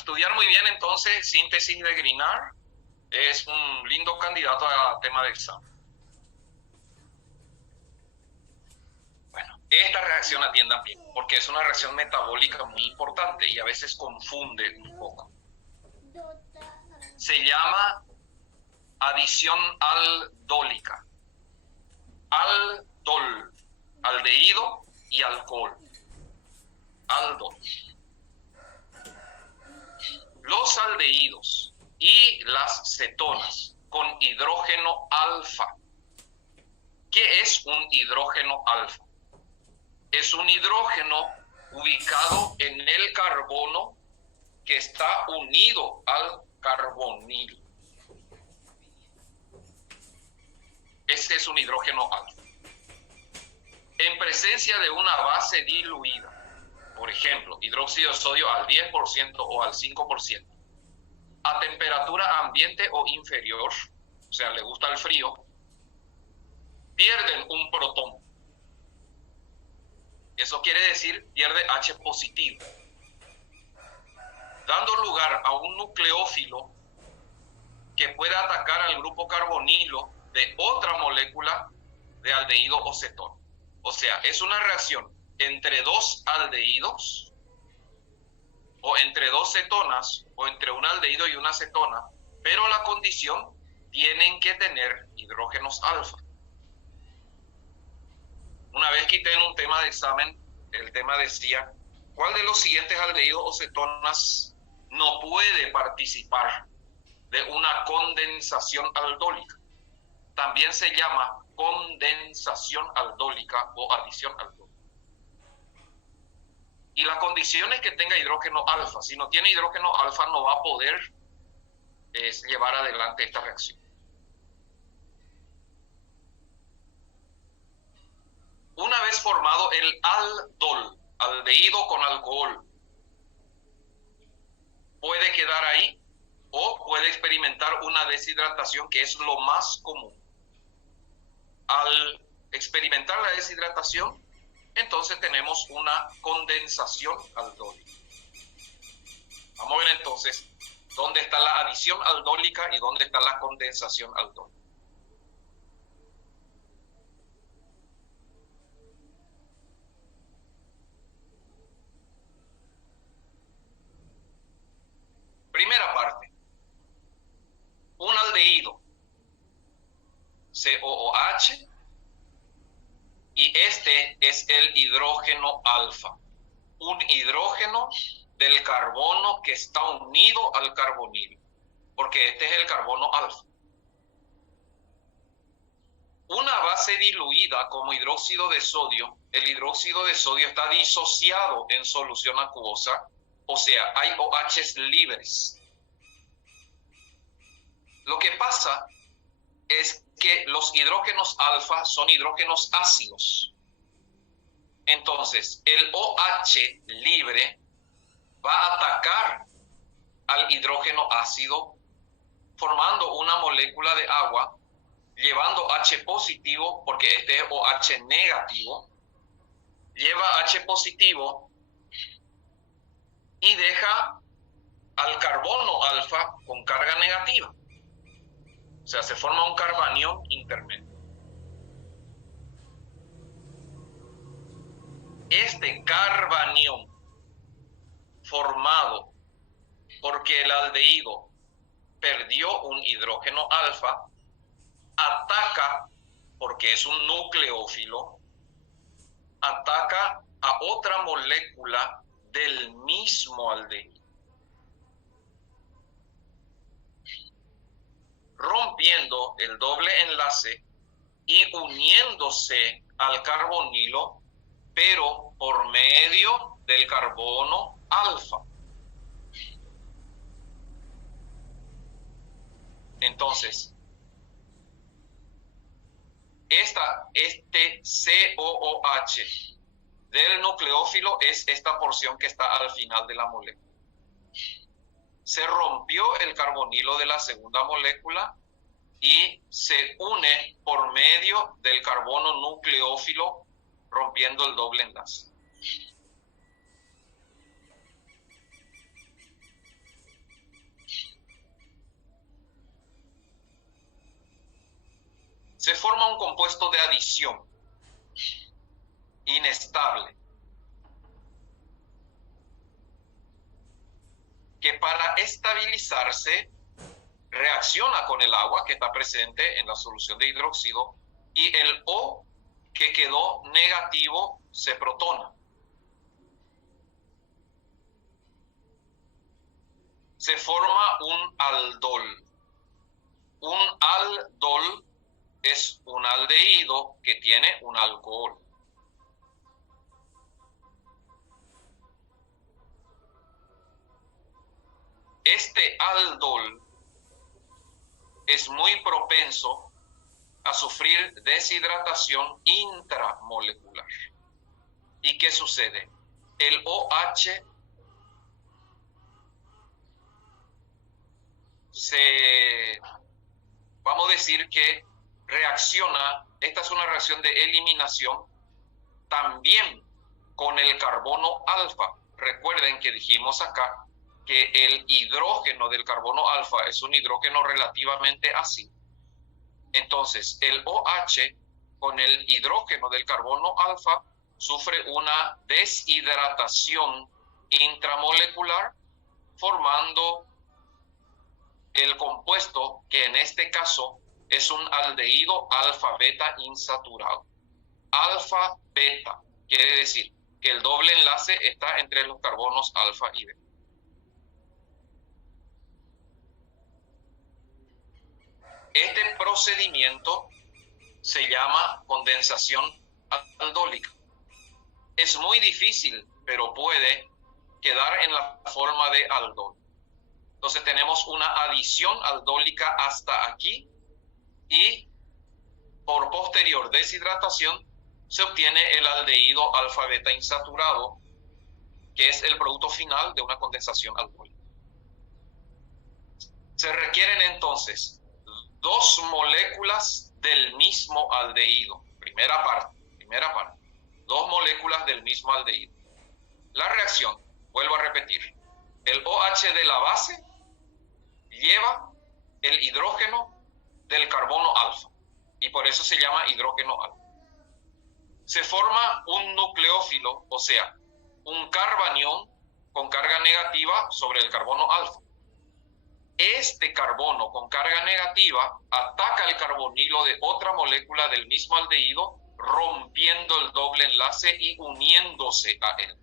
estudiar muy bien entonces síntesis de Grignard es un lindo candidato a tema de examen. Bueno, esta reacción atiendan bien, porque es una reacción metabólica muy importante y a veces confunde un poco. Se llama adición aldólica. Aldol, aldehído y alcohol. Aldol. Los aldehídos y las cetonas con hidrógeno alfa. ¿Qué es un hidrógeno alfa? Es un hidrógeno ubicado en el carbono que está unido al carbonilo. Este es un hidrógeno alfa. En presencia de una base diluida, por ejemplo, hidróxido de sodio al 10% o al 5%, a temperatura ambiente o inferior, o sea, le gusta el frío, pierden un protón. Eso quiere decir pierde H positivo, dando lugar a un nucleófilo que puede atacar al grupo carbonilo de otra molécula de aldehído o cetona. O sea, es una reacción entre dos aldehídos o entre dos cetonas o entre un aldehído y una cetona, pero la condición tienen que tener hidrógenos alfa. Una vez quité en un tema de examen, el tema decía, ¿cuál de los siguientes aldehídos o cetonas no puede participar de una condensación aldólica? También se llama condensación aldólica o adición aldólica. Y la condición es que tenga hidrógeno alfa. Si no tiene hidrógeno alfa, no va a poder llevar adelante esta reacción. Una vez formado el aldol, aldehído con alcohol, puede quedar ahí o puede experimentar una deshidratación, que es lo más común. Al experimentar la deshidratación, entonces tenemos una condensación aldólica. Vamos a ver entonces dónde está la adición aldólica y dónde está la condensación aldólica. Primera parte. Un aldehído, COOH, y este es el hidrógeno alfa, un hidrógeno del carbono que está unido al carbonilo, porque este es el carbono alfa. Una base diluida como hidróxido de sodio, el hidróxido de sodio está disociado en solución acuosa, o sea, hay OHs libres. Lo que pasa es que los hidrógenos alfa son hidrógenos ácidos. Entonces, el OH libre va a atacar al hidrógeno ácido formando una molécula de agua, llevando H positivo, porque este es OH negativo, lleva H positivo y deja al carbono alfa con carga negativa. O sea, se forma un carbanión intermedio. Este carbanión formado porque el aldehído perdió un hidrógeno alfa, ataca, porque es un nucleófilo, ataca a otra molécula del mismo aldehído, rompiendo el doble enlace y uniéndose al carbonilo, pero por medio del carbono alfa. Entonces, este COOH del nucleófilo es esta porción que está al final de la molécula. Se rompió el carbonilo de la segunda molécula y se une por medio del carbono nucleófilo, rompiendo el doble enlace. se forma un compuesto de adición inestable que para estabilizarse reacciona con el agua que está presente en la solución de hidróxido y el O que quedó negativo se protona. Se forma un aldol. Un aldol es un aldehído que tiene un alcohol. Este aldol es muy propenso a sufrir deshidratación intramolecular. ¿Y qué sucede? El OH vamos a decir que reacciona, esta es una reacción de eliminación, también con el carbono alfa. Recuerden que dijimos acá que el hidrógeno del carbono alfa es un hidrógeno relativamente ácido. Entonces, el OH con el hidrógeno del carbono alfa sufre una deshidratación intramolecular, formando el compuesto que en este caso es un aldehído alfa-beta insaturado. Alfa-beta quiere decir que el doble enlace está entre los carbonos alfa y beta. Este procedimiento se llama condensación aldólica. Es muy difícil, pero puede quedar en la forma de aldol. Entonces tenemos una adición aldólica hasta aquí y por posterior deshidratación se obtiene el aldehído alfa-beta insaturado, que es el producto final de una condensación aldólica. Se requieren entonces 2 moléculas del mismo aldehído. Primera parte. 2 moléculas del mismo aldehído. La reacción, vuelvo a repetir, el OH de la base lleva el hidrógeno del carbono alfa y por eso se llama hidrógeno alfa. Se forma un nucleófilo, o sea, un carbanión con carga negativa sobre el carbono alfa. Este carbono con carga negativa ataca el carbonilo de otra molécula del mismo aldehído, rompiendo el doble enlace y uniéndose a él.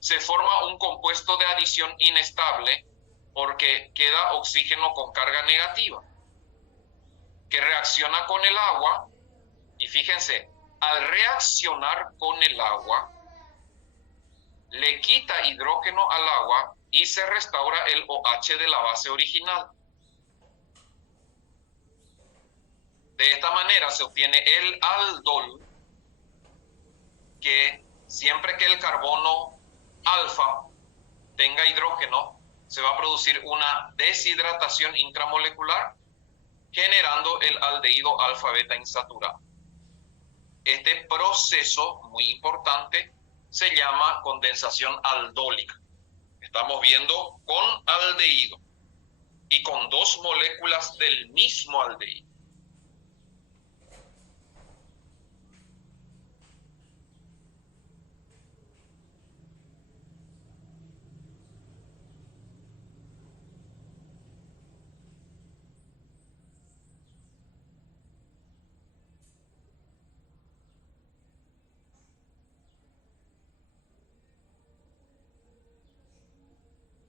Se forma un compuesto de adición inestable porque queda oxígeno con carga negativa, que reacciona con el agua, y fíjense, al reaccionar con el agua, le quita hidrógeno al agua y se restaura el OH de la base original. De esta manera se obtiene el aldol, que siempre que el carbono alfa tenga hidrógeno, se va a producir una deshidratación intramolecular, generando el aldehído alfa-beta insaturado. Este proceso, muy importante, se llama condensación aldólica. Estamos viendo con aldehído y con 2 moléculas del mismo aldehído.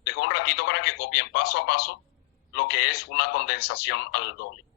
Dejo un ratito para que copien paso a paso lo que es una condensación aldólica.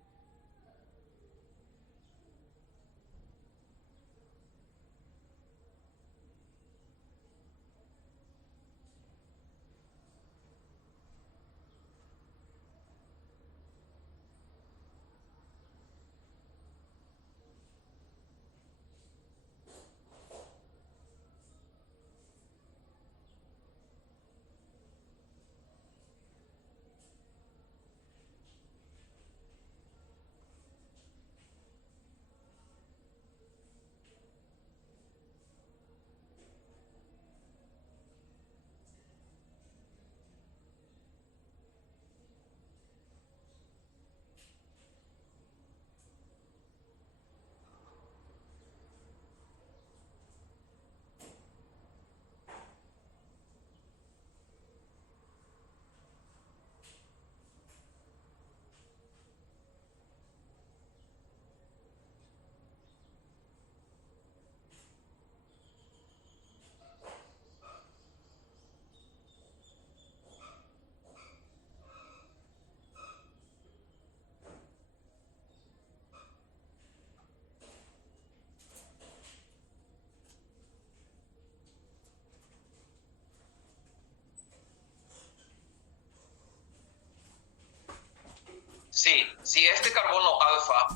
Sí, si este carbono alfa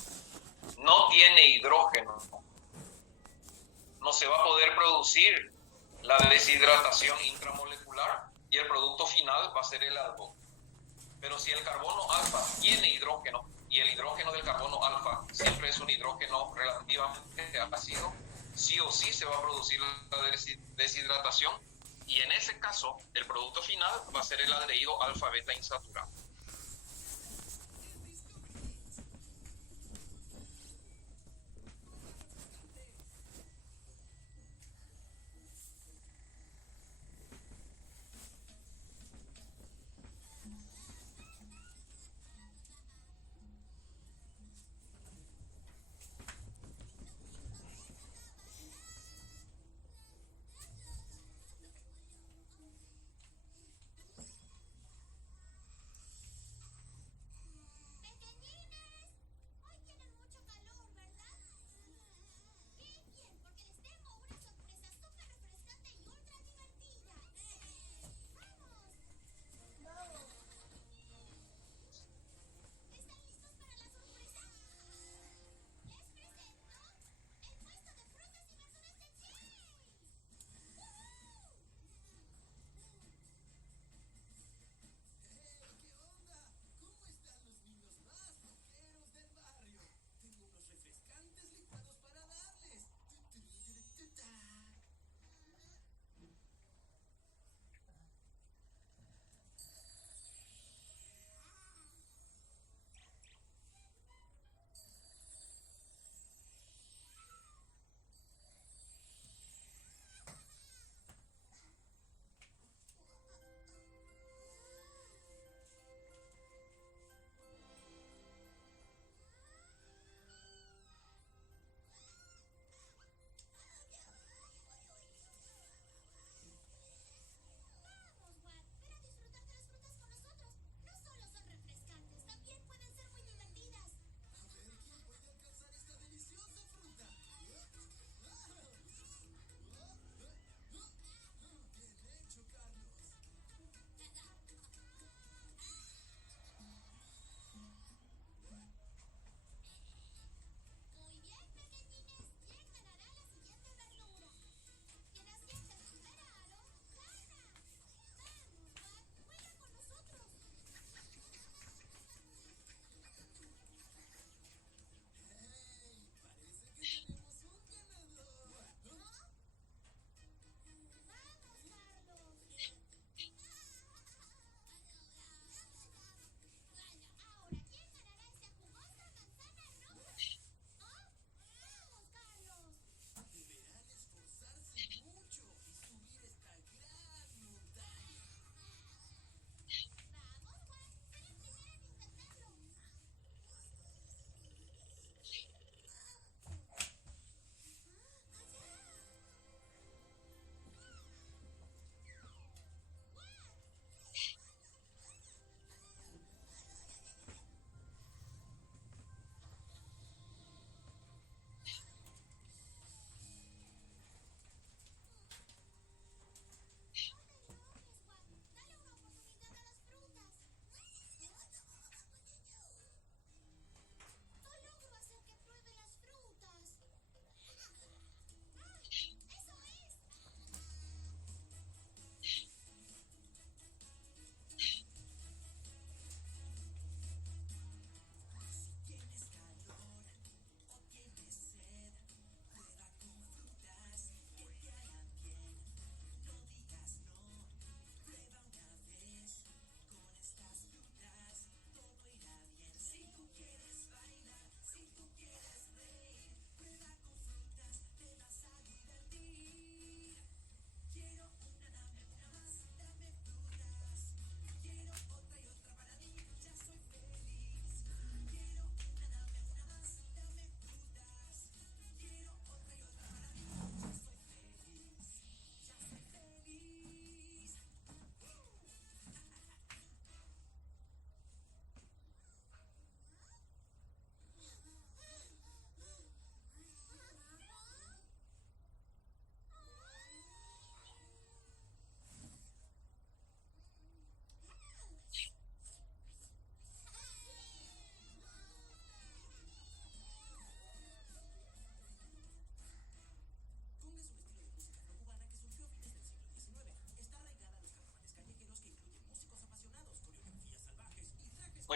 no tiene hidrógeno, no se va a poder producir la deshidratación intramolecular y el producto final va a ser el alcohol. Pero si el carbono alfa tiene hidrógeno y el hidrógeno del carbono alfa siempre es un hidrógeno relativamente ácido, sí o sí se va a producir la deshidratación y en ese caso el producto final va a ser el aldehído alfa beta insaturado.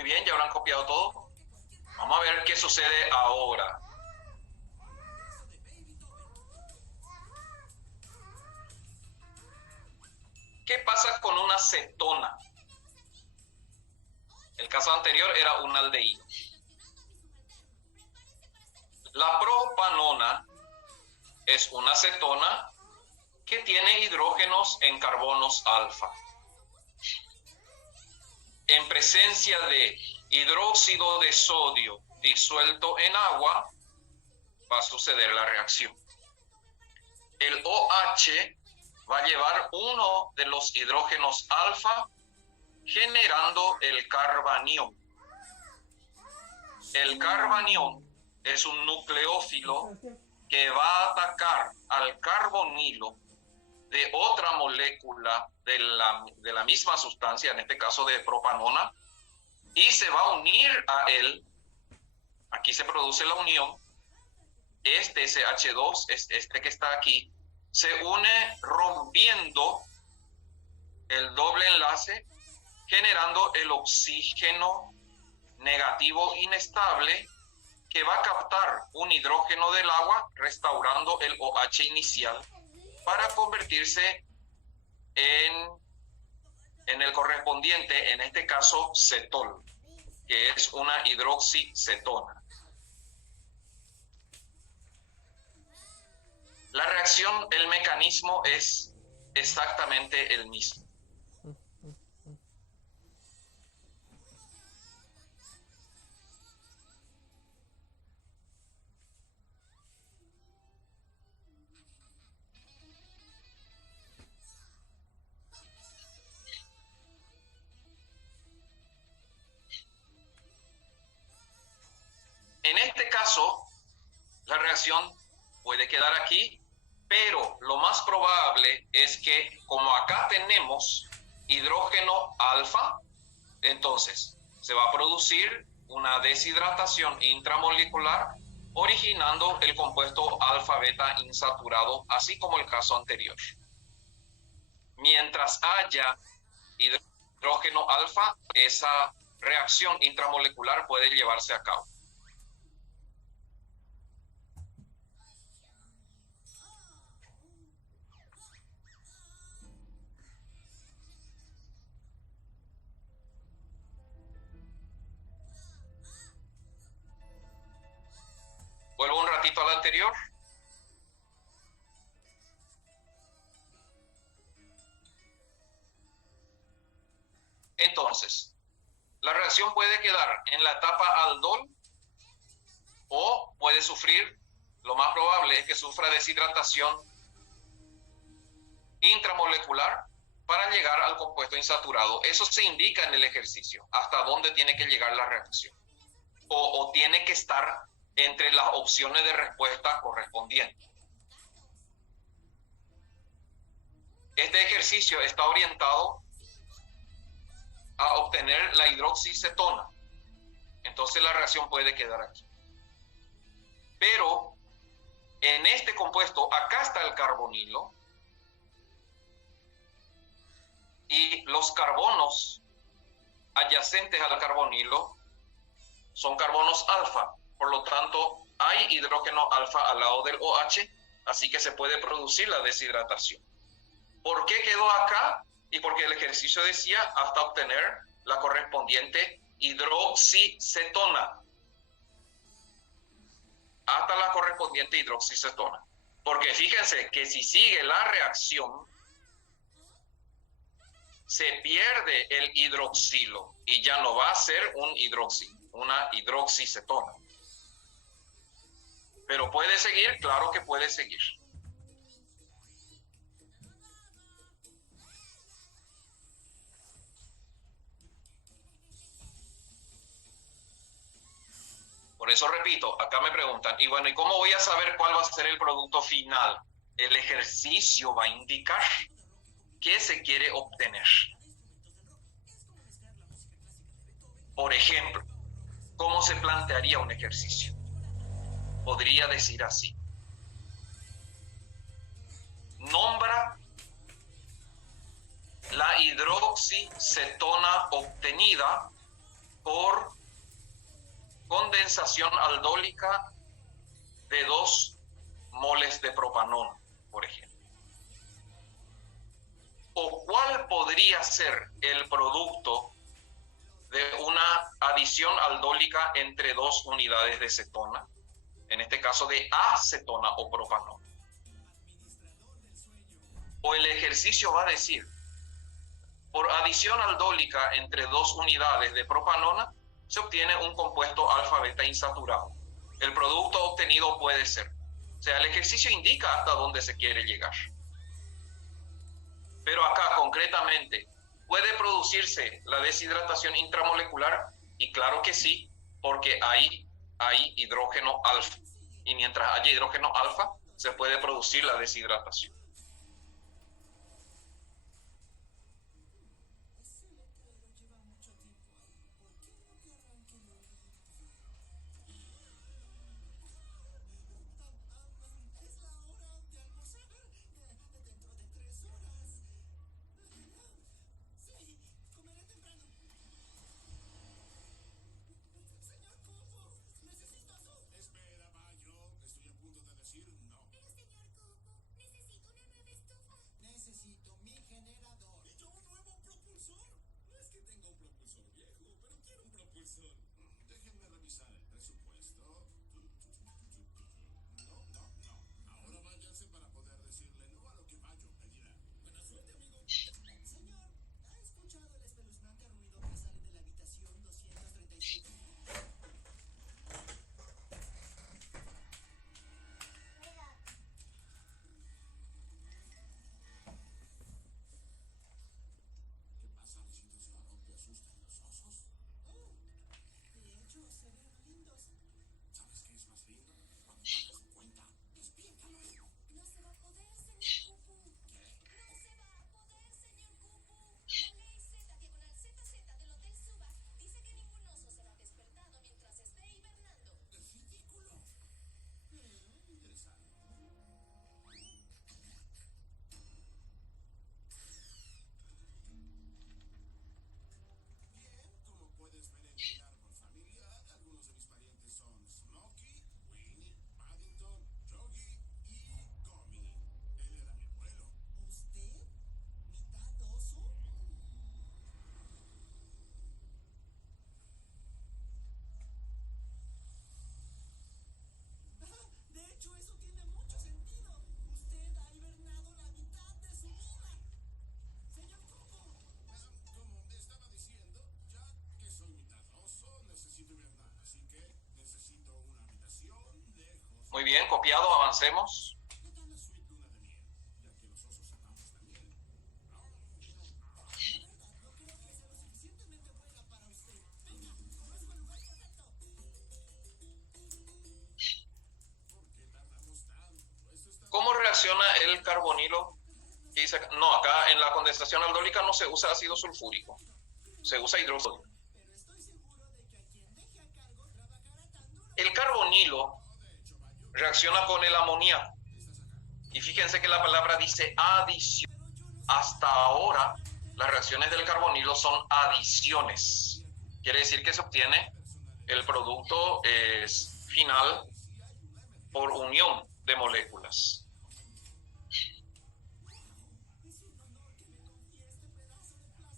bien, ya habrán copiado todo. Vamos a ver qué sucede ahora. ¿Qué pasa con una cetona? El caso anterior era un aldehído. La propanona es una cetona que tiene hidrógenos en carbonos alfa. En presencia de hidróxido de sodio disuelto en agua, va a suceder la reacción. El OH va a llevar uno de los hidrógenos alfa, generando el carbanión. El carbanión es un nucleófilo que va a atacar al carbonilo de otra molécula de la misma sustancia, en este caso de propanona, y se va a unir a él. Aquí se produce la unión. Este SH2, este que está aquí, se une rompiendo el doble enlace, generando el oxígeno negativo inestable que va a captar un hidrógeno del agua, restaurando el OH inicial para convertirse en el correspondiente, en este caso, cetol, que es una hidroxicetona. La reacción, el mecanismo es exactamente el mismo. En este caso, la reacción puede quedar aquí, pero lo más probable es que, como acá tenemos hidrógeno alfa, entonces se va a producir una deshidratación intramolecular, originando el compuesto alfa-beta insaturado, así como el caso anterior. Mientras haya hidrógeno alfa, esa reacción intramolecular puede llevarse a cabo. Vuelvo un ratito al anterior. Entonces, la reacción puede quedar en la etapa aldol o puede sufrir, lo más probable es que sufra deshidratación intramolecular para llegar al compuesto insaturado. Eso se indica en el ejercicio, hasta dónde tiene que llegar la reacción. O tiene que estar entre las opciones de respuesta correspondientes. Este ejercicio está orientado a obtener la hidroxicetona. Entonces la reacción puede quedar aquí. Pero en este compuesto, acá está el carbonilo, y los carbonos adyacentes al carbonilo son carbonos alfa. Por lo tanto, hay hidrógeno alfa al lado del OH, así que se puede producir la deshidratación. ¿Por qué quedó acá? Y porque el ejercicio decía hasta obtener la correspondiente hidroxicetona. Hasta la correspondiente hidroxicetona. Porque fíjense que si sigue la reacción, se pierde el hidroxilo y ya no va a ser una hidroxicetona. Pero puede seguir, claro que puede seguir. Por eso repito, acá me preguntan, y bueno, ¿y cómo voy a saber cuál va a ser el producto final? El ejercicio va a indicar qué se quiere obtener. Por ejemplo, ¿cómo se plantearía un ejercicio? Podría decir así. Nombra la hidroxicetona obtenida por condensación aldólica de 2 moles de propanón, por ejemplo. ¿O cuál podría ser el producto de una adición aldólica entre 2 unidades de cetona? En este caso de acetona o propanón. O el ejercicio va a decir, por adición aldólica entre 2 unidades de propanona, se obtiene un compuesto alfa-beta insaturado. El producto obtenido puede ser. O sea, el ejercicio indica hasta dónde se quiere llegar. Pero acá, concretamente, ¿puede producirse la deshidratación intramolecular? Y claro que sí, porque hay hidrógeno alfa. Y mientras haya hidrógeno alfa, se puede producir la deshidratación. Muy bien, copiado, avancemos. ¿Cómo reacciona el carbonilo? No, acá en la condensación aldólica no se usa ácido sulfúrico, se usa hidrógeno. El carbonilo reacciona con el amoníaco. Y fíjense que la palabra dice adición. Hasta ahora, las reacciones del carbonilo son adiciones. Quiere decir que se obtiene el producto final por unión de moléculas.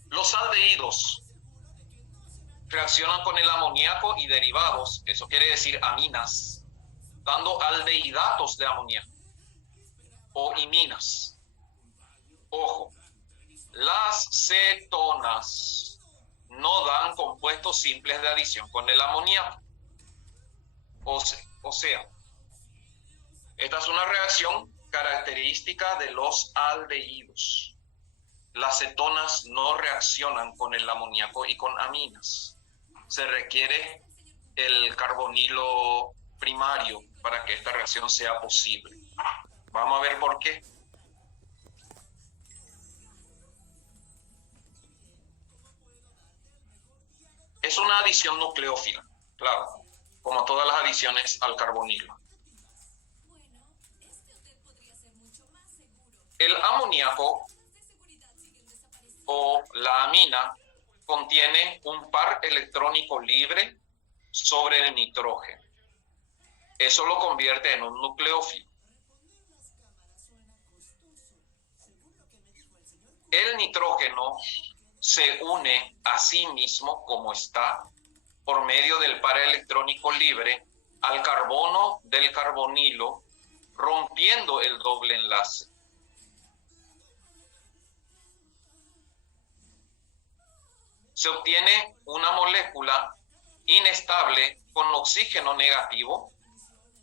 Los aldehídos reaccionan con el amoníaco y derivados, eso quiere decir aminas, dando aldehidatos de amoníaco o iminas. Ojo, las cetonas no dan compuestos simples de adición con el amoníaco. O sea, esta es una reacción característica de los aldehídos. Las cetonas no reaccionan con el amoníaco y con aminas. Se requiere el carbonilo primario para que esta reacción sea posible. Vamos a ver por qué. Es una adición nucleófila, claro, como todas las adiciones al carbonilo. El amoníaco o la amina contiene un par electrónico libre sobre el nitrógeno. Eso lo convierte en un nucleófilo. El nitrógeno se une a sí mismo como está por medio del par electrónico libre al carbono del carbonilo, rompiendo el doble enlace. Se obtiene una molécula inestable con oxígeno negativo,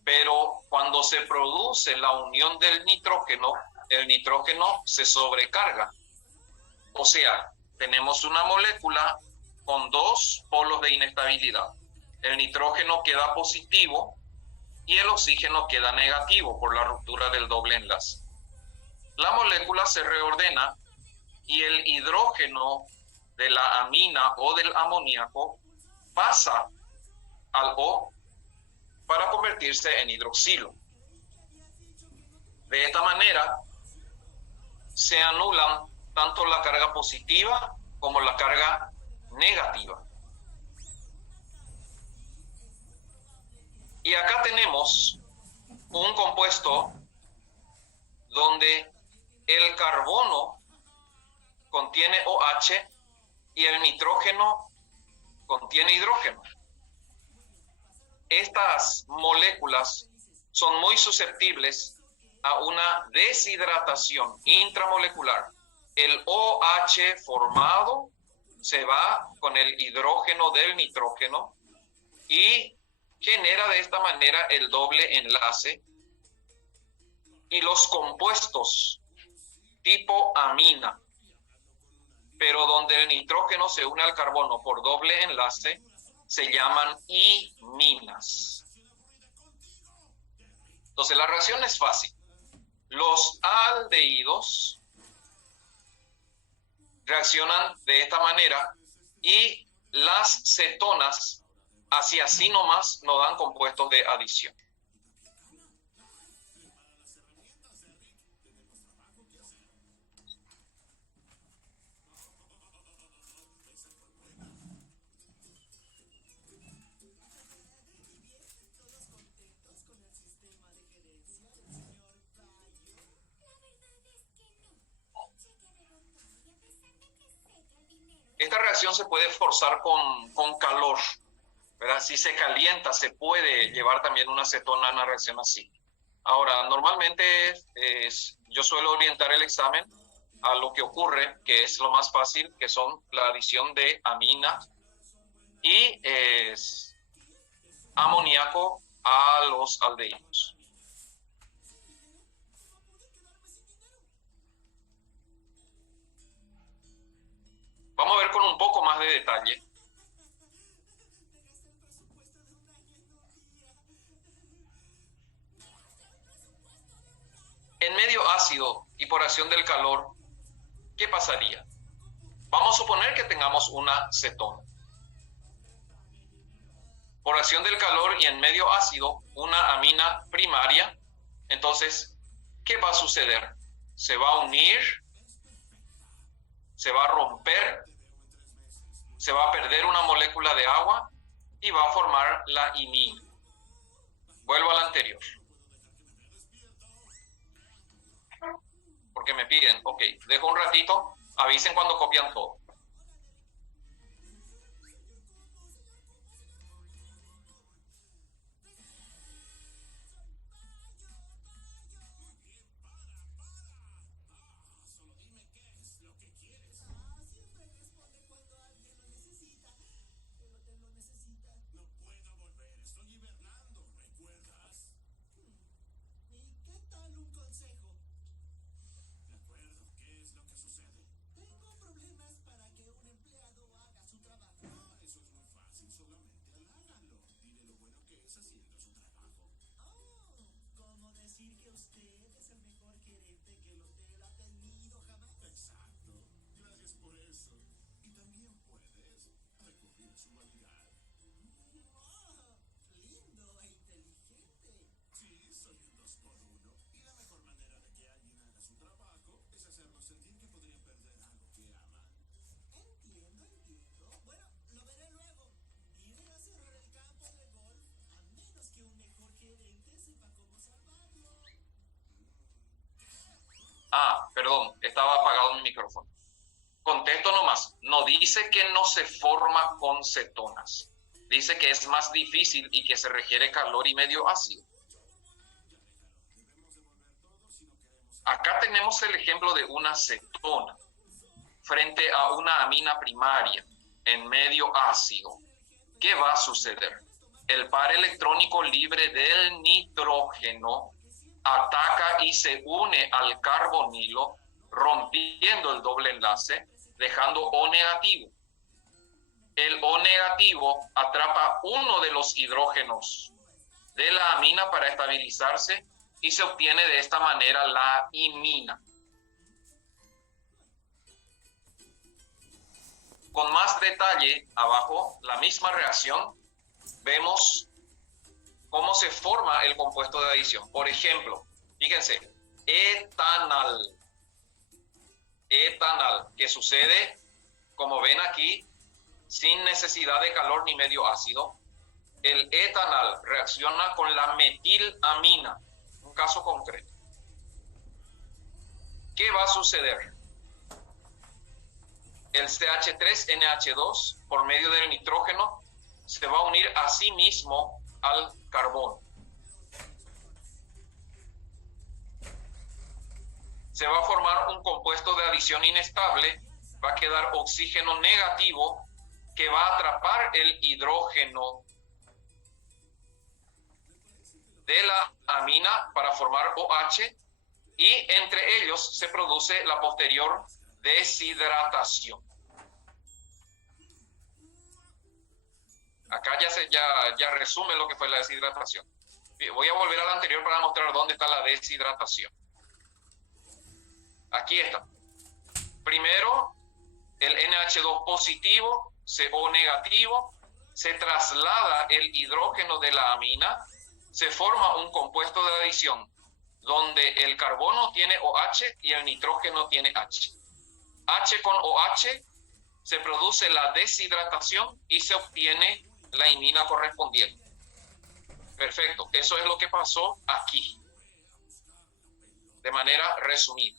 pero cuando se produce la unión del nitrógeno, el nitrógeno se sobrecarga. O sea, tenemos una molécula con dos polos de inestabilidad. El nitrógeno queda positivo y el oxígeno queda negativo por la ruptura del doble enlace. La molécula se reordena y el hidrógeno de la amina o del amoníaco pasa al O para convertirse en hidroxilo. De esta manera se anulan tanto la carga positiva como la carga negativa. Y acá tenemos un compuesto donde el carbono contiene OH y el nitrógeno contiene hidrógeno. Estas moléculas son muy susceptibles a una deshidratación intramolecular. El OH formado se va con el hidrógeno del nitrógeno y genera de esta manera el doble enlace, y los compuestos tipo amina, pero donde el nitrógeno se une al carbono por doble enlace, se llaman iminas. Entonces la reacción es fácil. Los aldehídos reaccionan de esta manera y las cetonas así nomás no dan compuestos de adición. Esta reacción se puede forzar con calor, ¿verdad? Si se calienta, se puede llevar también una cetona a una reacción así. Ahora, normalmente yo suelo orientar el examen a lo que ocurre, que es lo más fácil, que son la adición de amina y amoníaco a los aldehídos. Vamos a ver con un poco más de detalle. En medio ácido y por acción del calor, ¿qué pasaría? Vamos a suponer que tengamos una cetona. Por acción del calor y en medio ácido, una amina primaria. Entonces, ¿qué va a suceder? Se va a unir, se va a romper, se va a perder una molécula de agua y va a formar la imina. Vuelvo al anterior. Porque me piden, ok, dejo un ratito, avisen cuando copian todo. Perdón, estaba apagado mi micrófono. Contesto nomás, no dice que no se forma con cetonas. Dice que es más difícil y que se requiere calor y medio ácido. Acá tenemos el ejemplo de una cetona frente a una amina primaria en medio ácido. ¿Qué va a suceder? El par electrónico libre del nitrógeno ataca y se une al carbonilo, rompiendo el doble enlace, dejando O negativo. El O negativo atrapa uno de los hidrógenos de la amina para estabilizarse y se obtiene de esta manera la imina. Con más detalle, abajo, la misma reacción, vemos cómo se forma el compuesto de adición. Por ejemplo, fíjense, etanal, que sucede, como ven aquí, sin necesidad de calor ni medio ácido. El etanal reacciona con la metilamina, un caso concreto. ¿Qué va a suceder? El CH3NH2, por medio del nitrógeno, se va a unir a sí mismo al carbono. Se va a formar un compuesto de adición inestable, va a quedar oxígeno negativo que va a atrapar el hidrógeno de la amina para formar OH y entre ellos se produce la posterior deshidratación. Acá ya resume lo que fue la deshidratación. Voy a volver al anterior para mostrar dónde está la deshidratación. Aquí está. Primero, el NH2 positivo, CO negativo, se traslada el hidrógeno de la amina, se forma un compuesto de adición donde el carbono tiene OH y el nitrógeno tiene H. H con OH se produce la deshidratación y se obtiene la imina correspondiente. Perfecto, eso es lo que pasó aquí, de manera resumida.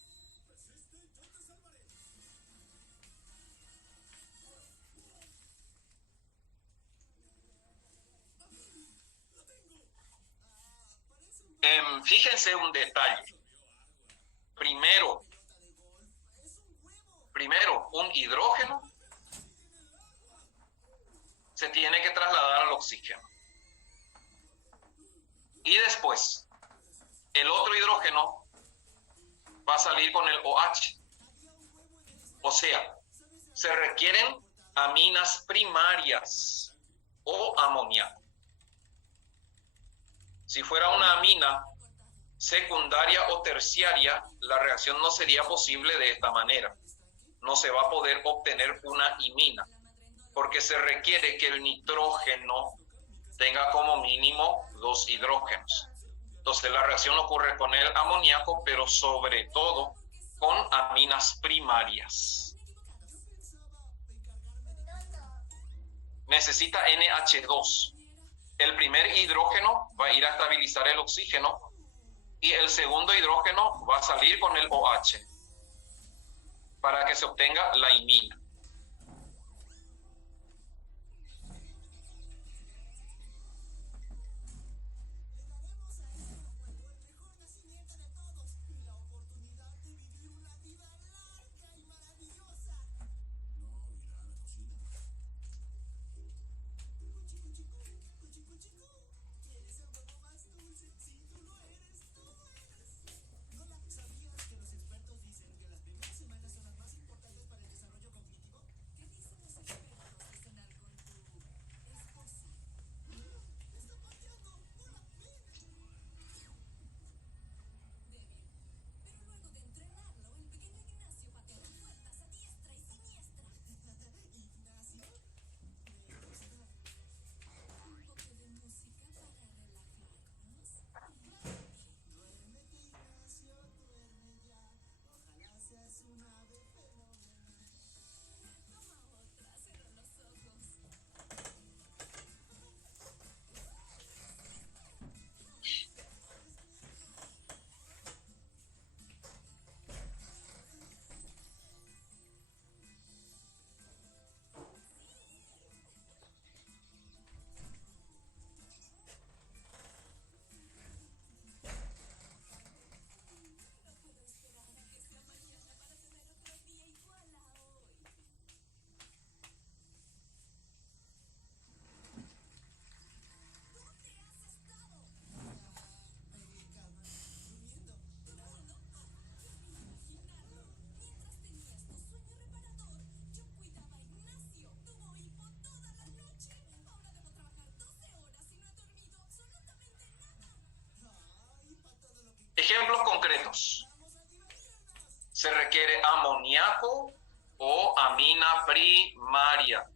Fíjense un detalle. Primero, un hidrógeno se tiene que trasladar al oxígeno. Y después, el otro hidrógeno va a salir con el OH. O sea, se requieren aminas primarias o amoníaco. Si fuera una amina secundaria o terciaria, la reacción no sería posible de esta manera. No se va a poder obtener una imina, porque se requiere que el nitrógeno tenga como mínimo 2 hidrógenos. Entonces la reacción ocurre con el amoníaco, pero sobre todo con aminas primarias. Necesita NH2. El primer hidrógeno va a ir a estabilizar el oxígeno y el segundo hidrógeno va a salir con el OH para que se obtenga la imina. hidrógenos. Se requiere amoníaco o amina primaria.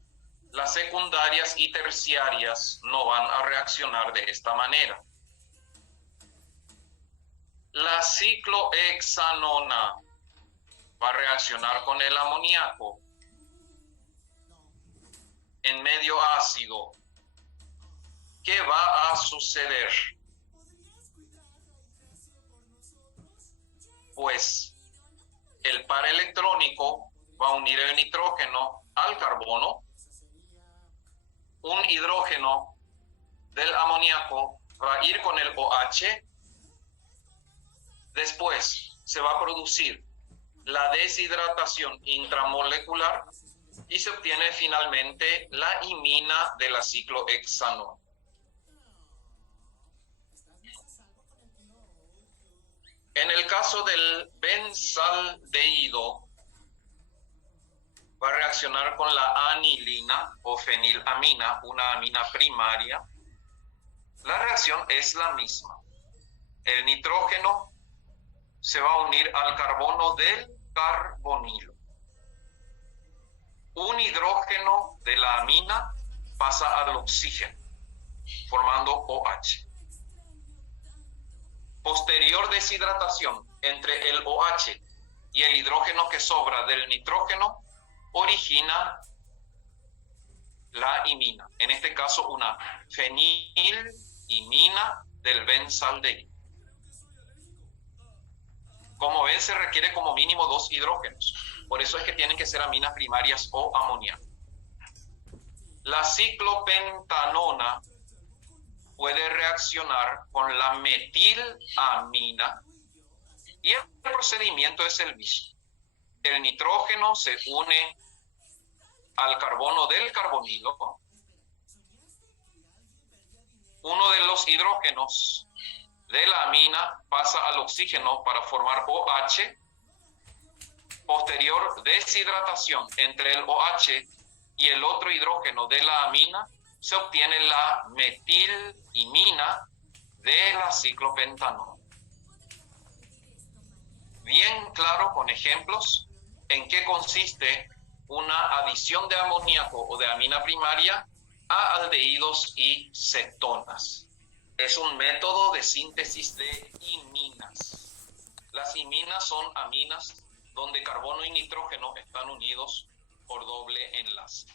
Las secundarias y terciarias no van a reaccionar de esta manera. La ciclohexanona va a reaccionar con el amoníaco en medio ácido. ¿Qué va a suceder? Pues el par electrónico va a unir el nitrógeno al carbono. Un hidrógeno del amoníaco va a ir con el OH. Después se va a producir la deshidratación intramolecular y se obtiene finalmente la imina de la ciclohexanona. En el caso del benzaldehído, va a reaccionar con la anilina o fenilamina, una amina primaria. La reacción es la misma. El nitrógeno se va a unir al carbono del carbonilo. Un hidrógeno de la amina pasa al oxígeno, formando OH. Posterior deshidratación entre el OH y el hidrógeno que sobra del nitrógeno origina la imina, en este caso una fenilimina del benzaldehído. Como ven, se requiere como mínimo 2 hidrógenos. Por eso es que tienen que ser aminas primarias o amoníaco. La ciclopentanona puede reaccionar con la metilamina y el procedimiento es el mismo. El nitrógeno se une al carbono del carbonilo. Uno de los hidrógenos de la amina pasa al oxígeno para formar OH. Posterior deshidratación entre el OH y el otro hidrógeno de la amina, se obtiene la metilimina de la ciclopentanona. Bien claro con ejemplos en qué consiste una adición de amoníaco o de amina primaria a aldehídos y cetonas. Es un método de síntesis de iminas. Las iminas son aminas donde carbono y nitrógeno están unidos por doble enlace.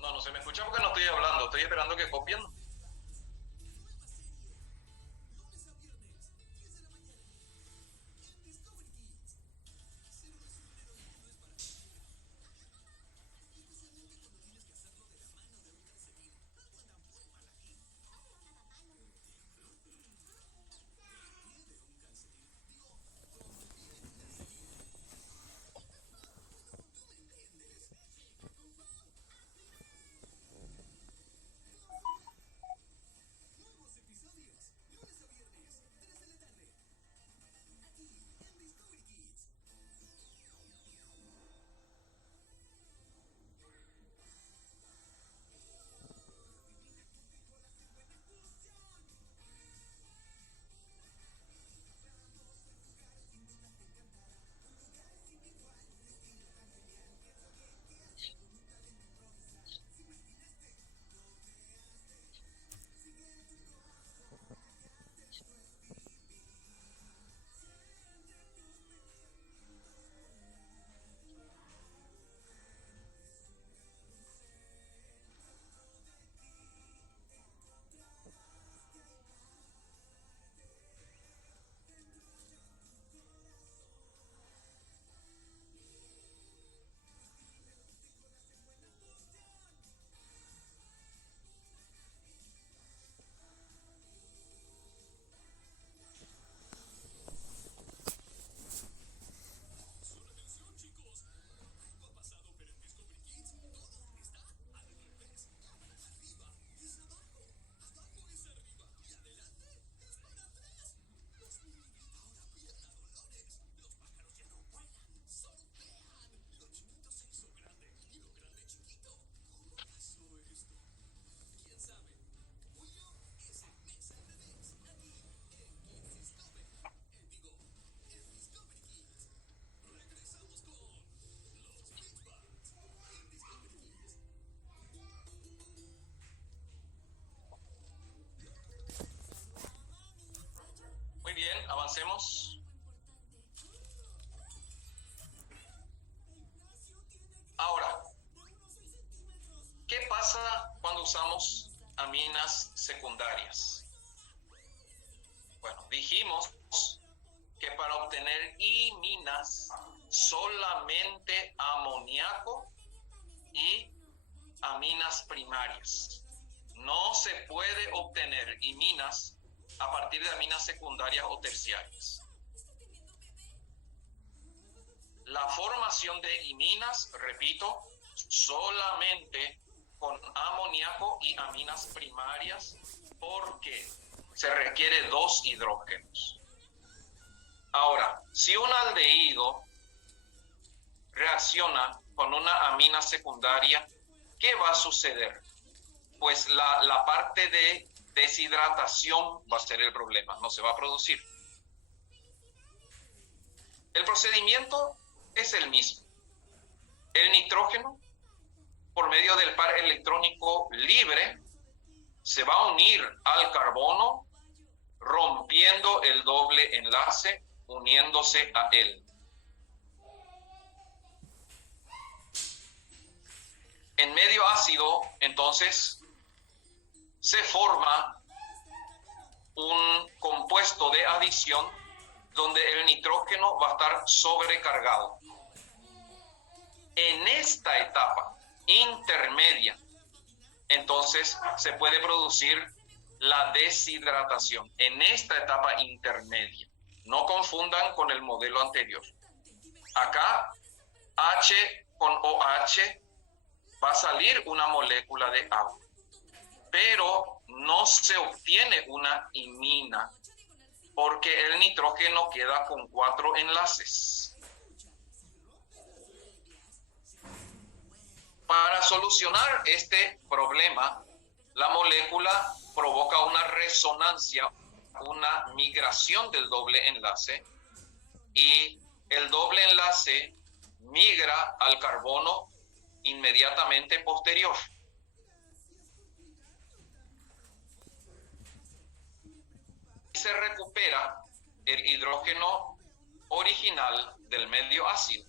No se me escucha porque no estoy hablando, estoy esperando que copien. pasa cuando usamos aminas secundarias? Bueno, dijimos que para obtener iminas solamente amoníaco y aminas primarias. No se puede obtener iminas a partir de aminas secundarias o terciarias. La formación de iminas, repito, solamente con amoníaco y aminas primarias, porque se requiere 2 hidrógenos. Ahora, si un aldehído reacciona con una amina secundaria, ¿qué va a suceder? Pues la parte de deshidratación va a ser el problema, no se va a producir. El procedimiento es el mismo. El nitrógeno, por medio del par electrónico libre, se va a unir al carbono, rompiendo el doble enlace, uniéndose a él. En medio ácido, entonces, se forma un compuesto de adición donde el nitrógeno va a estar sobrecargado. En esta etapa intermedia, entonces, se puede producir la deshidratación. En esta etapa intermedia. No confundan con el modelo anterior. Acá, H con OH, va a salir una molécula de agua. Pero no se obtiene una imina porque el nitrógeno queda con 4 enlaces. Para solucionar este problema, la molécula provoca una resonancia, una migración del doble enlace, y el doble enlace migra al carbono inmediatamente posterior. Se recupera el hidrógeno original del medio ácido,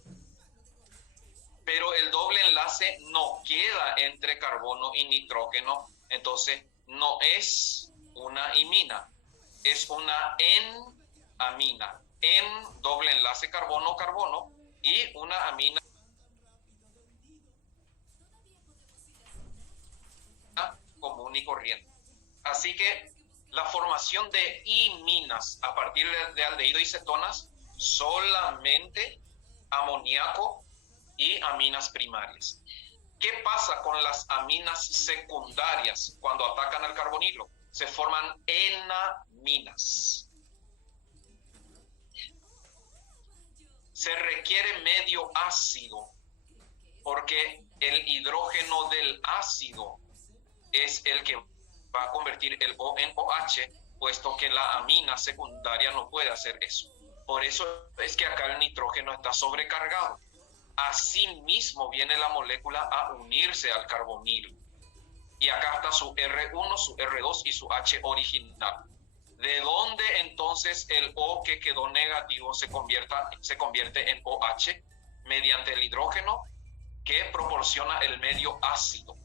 pero el doble enlace no queda entre carbono y nitrógeno, entonces no es una imina, es una N-amina, N doble enlace carbono-carbono y una amina común y corriente. Así que la formación de iminas a partir de aldehído y cetonas, solamente amoníaco y aminas primarias. ¿Qué pasa con las aminas secundarias cuando atacan al carbonilo? Se forman enaminas. Se requiere medio ácido porque el hidrógeno del ácido es el que va a convertir el O en OH, puesto que la amina secundaria no puede hacer eso. Por eso es que acá el nitrógeno está sobrecargado. Asimismo viene la molécula a unirse al carbonilo. Y acá está su R1, su R2 y su H original. ¿De dónde entonces el O que quedó negativo se convierte en OH? Mediante el hidrógeno que proporciona el medio ácido.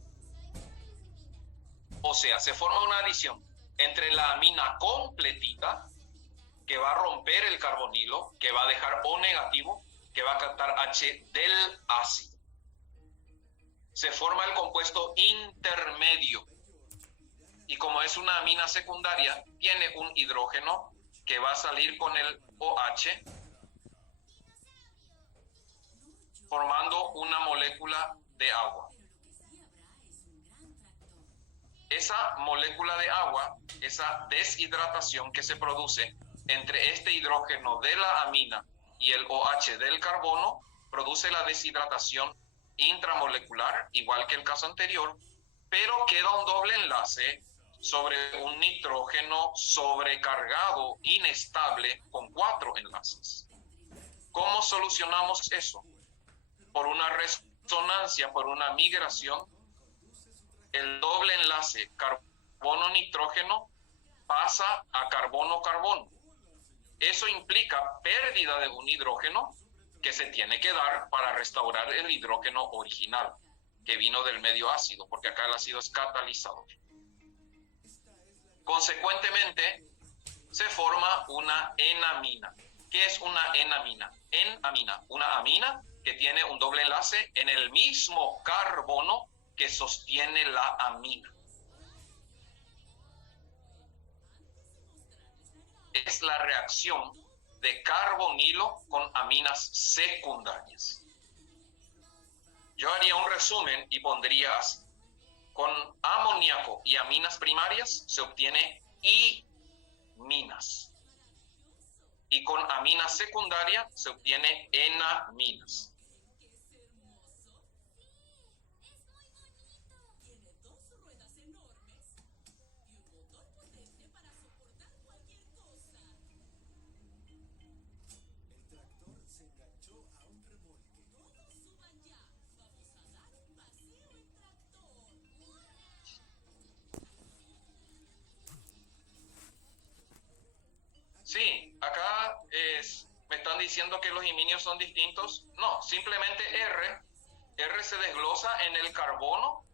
O sea, se forma una adición entre la amina completita, que va a romper el carbonilo, que va a dejar O negativo, que va a captar H del ácido. Se forma el compuesto intermedio. Y como es una amina secundaria, tiene un hidrógeno que va a salir con el OH, formando una molécula de agua. Esa molécula de agua, esa deshidratación que se produce entre este hidrógeno de la amina y el OH del carbono, produce la deshidratación intramolecular, igual que el caso anterior, pero queda un doble enlace sobre un nitrógeno sobrecargado, inestable, con 4 enlaces. ¿Cómo solucionamos eso? Por una resonancia, por una migración. El doble enlace carbono-nitrógeno pasa a carbono-carbono. Eso implica pérdida de un hidrógeno que se tiene que dar para restaurar el hidrógeno original. que vino del medio ácido, porque acá el ácido es catalizador. Consecuentemente, se forma una enamina. ¿Qué es una enamina? Enamina, una amina que tiene un doble enlace en el mismo carbono que sostiene la amina. Es la reacción de carbonilo con aminas secundarias. Yo haría un resumen y pondría así. Con amoníaco y aminas primarias se obtiene iminas. Y con amina secundaria se obtiene enaminas. Sí, acá me están diciendo que los iminios son distintos. No, simplemente R se desglosa en el carbono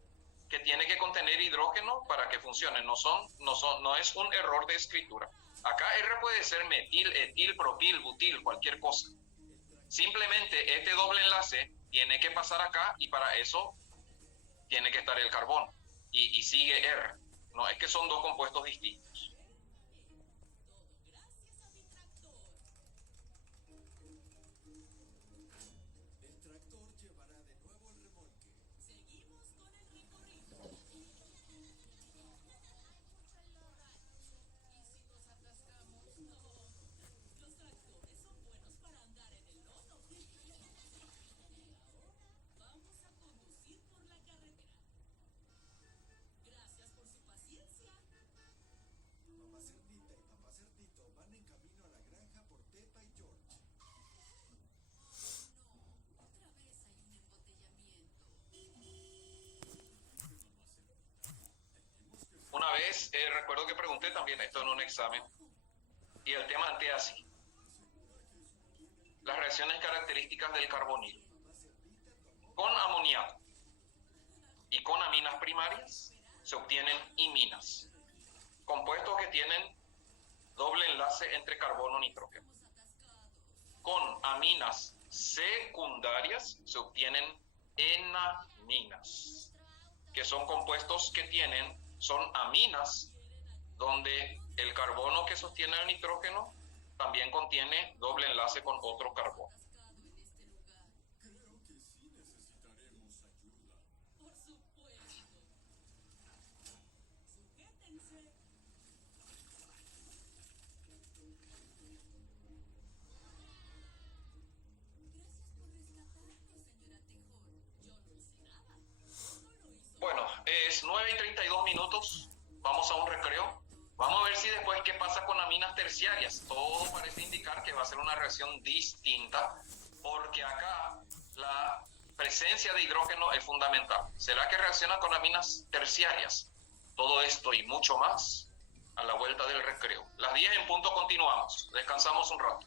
que tiene que contener hidrógeno para que funcione. No es un error de escritura. Acá R puede ser metil, etil, propil, butil, cualquier cosa. Simplemente este doble enlace tiene que pasar acá y para eso tiene que estar el carbono. Y sigue R. No, es que son dos compuestos distintos. Una vez, recuerdo que pregunté también esto en un examen, y el tema plantea así: las reacciones características del carbonilo. Con amoníaco y con aminas primarias se obtienen iminas, compuestos que tienen doble enlace entre carbono y nitrógeno. Con aminas secundarias se obtienen enaminas, que son compuestos que son aminas donde el carbono que sostiene el nitrógeno también contiene doble enlace con otro carbono. Bueno, es 9:32, vamos a un recreo. Vamos a ver si después qué pasa con aminas terciarias. Todo parece indicar que va a ser una reacción distinta, porque acá la presencia de hidrógeno es fundamental. ¿Será que reacciona con aminas terciarias? Todo esto y mucho más a la vuelta del recreo. Las 10 en punto continuamos. Descansamos un rato.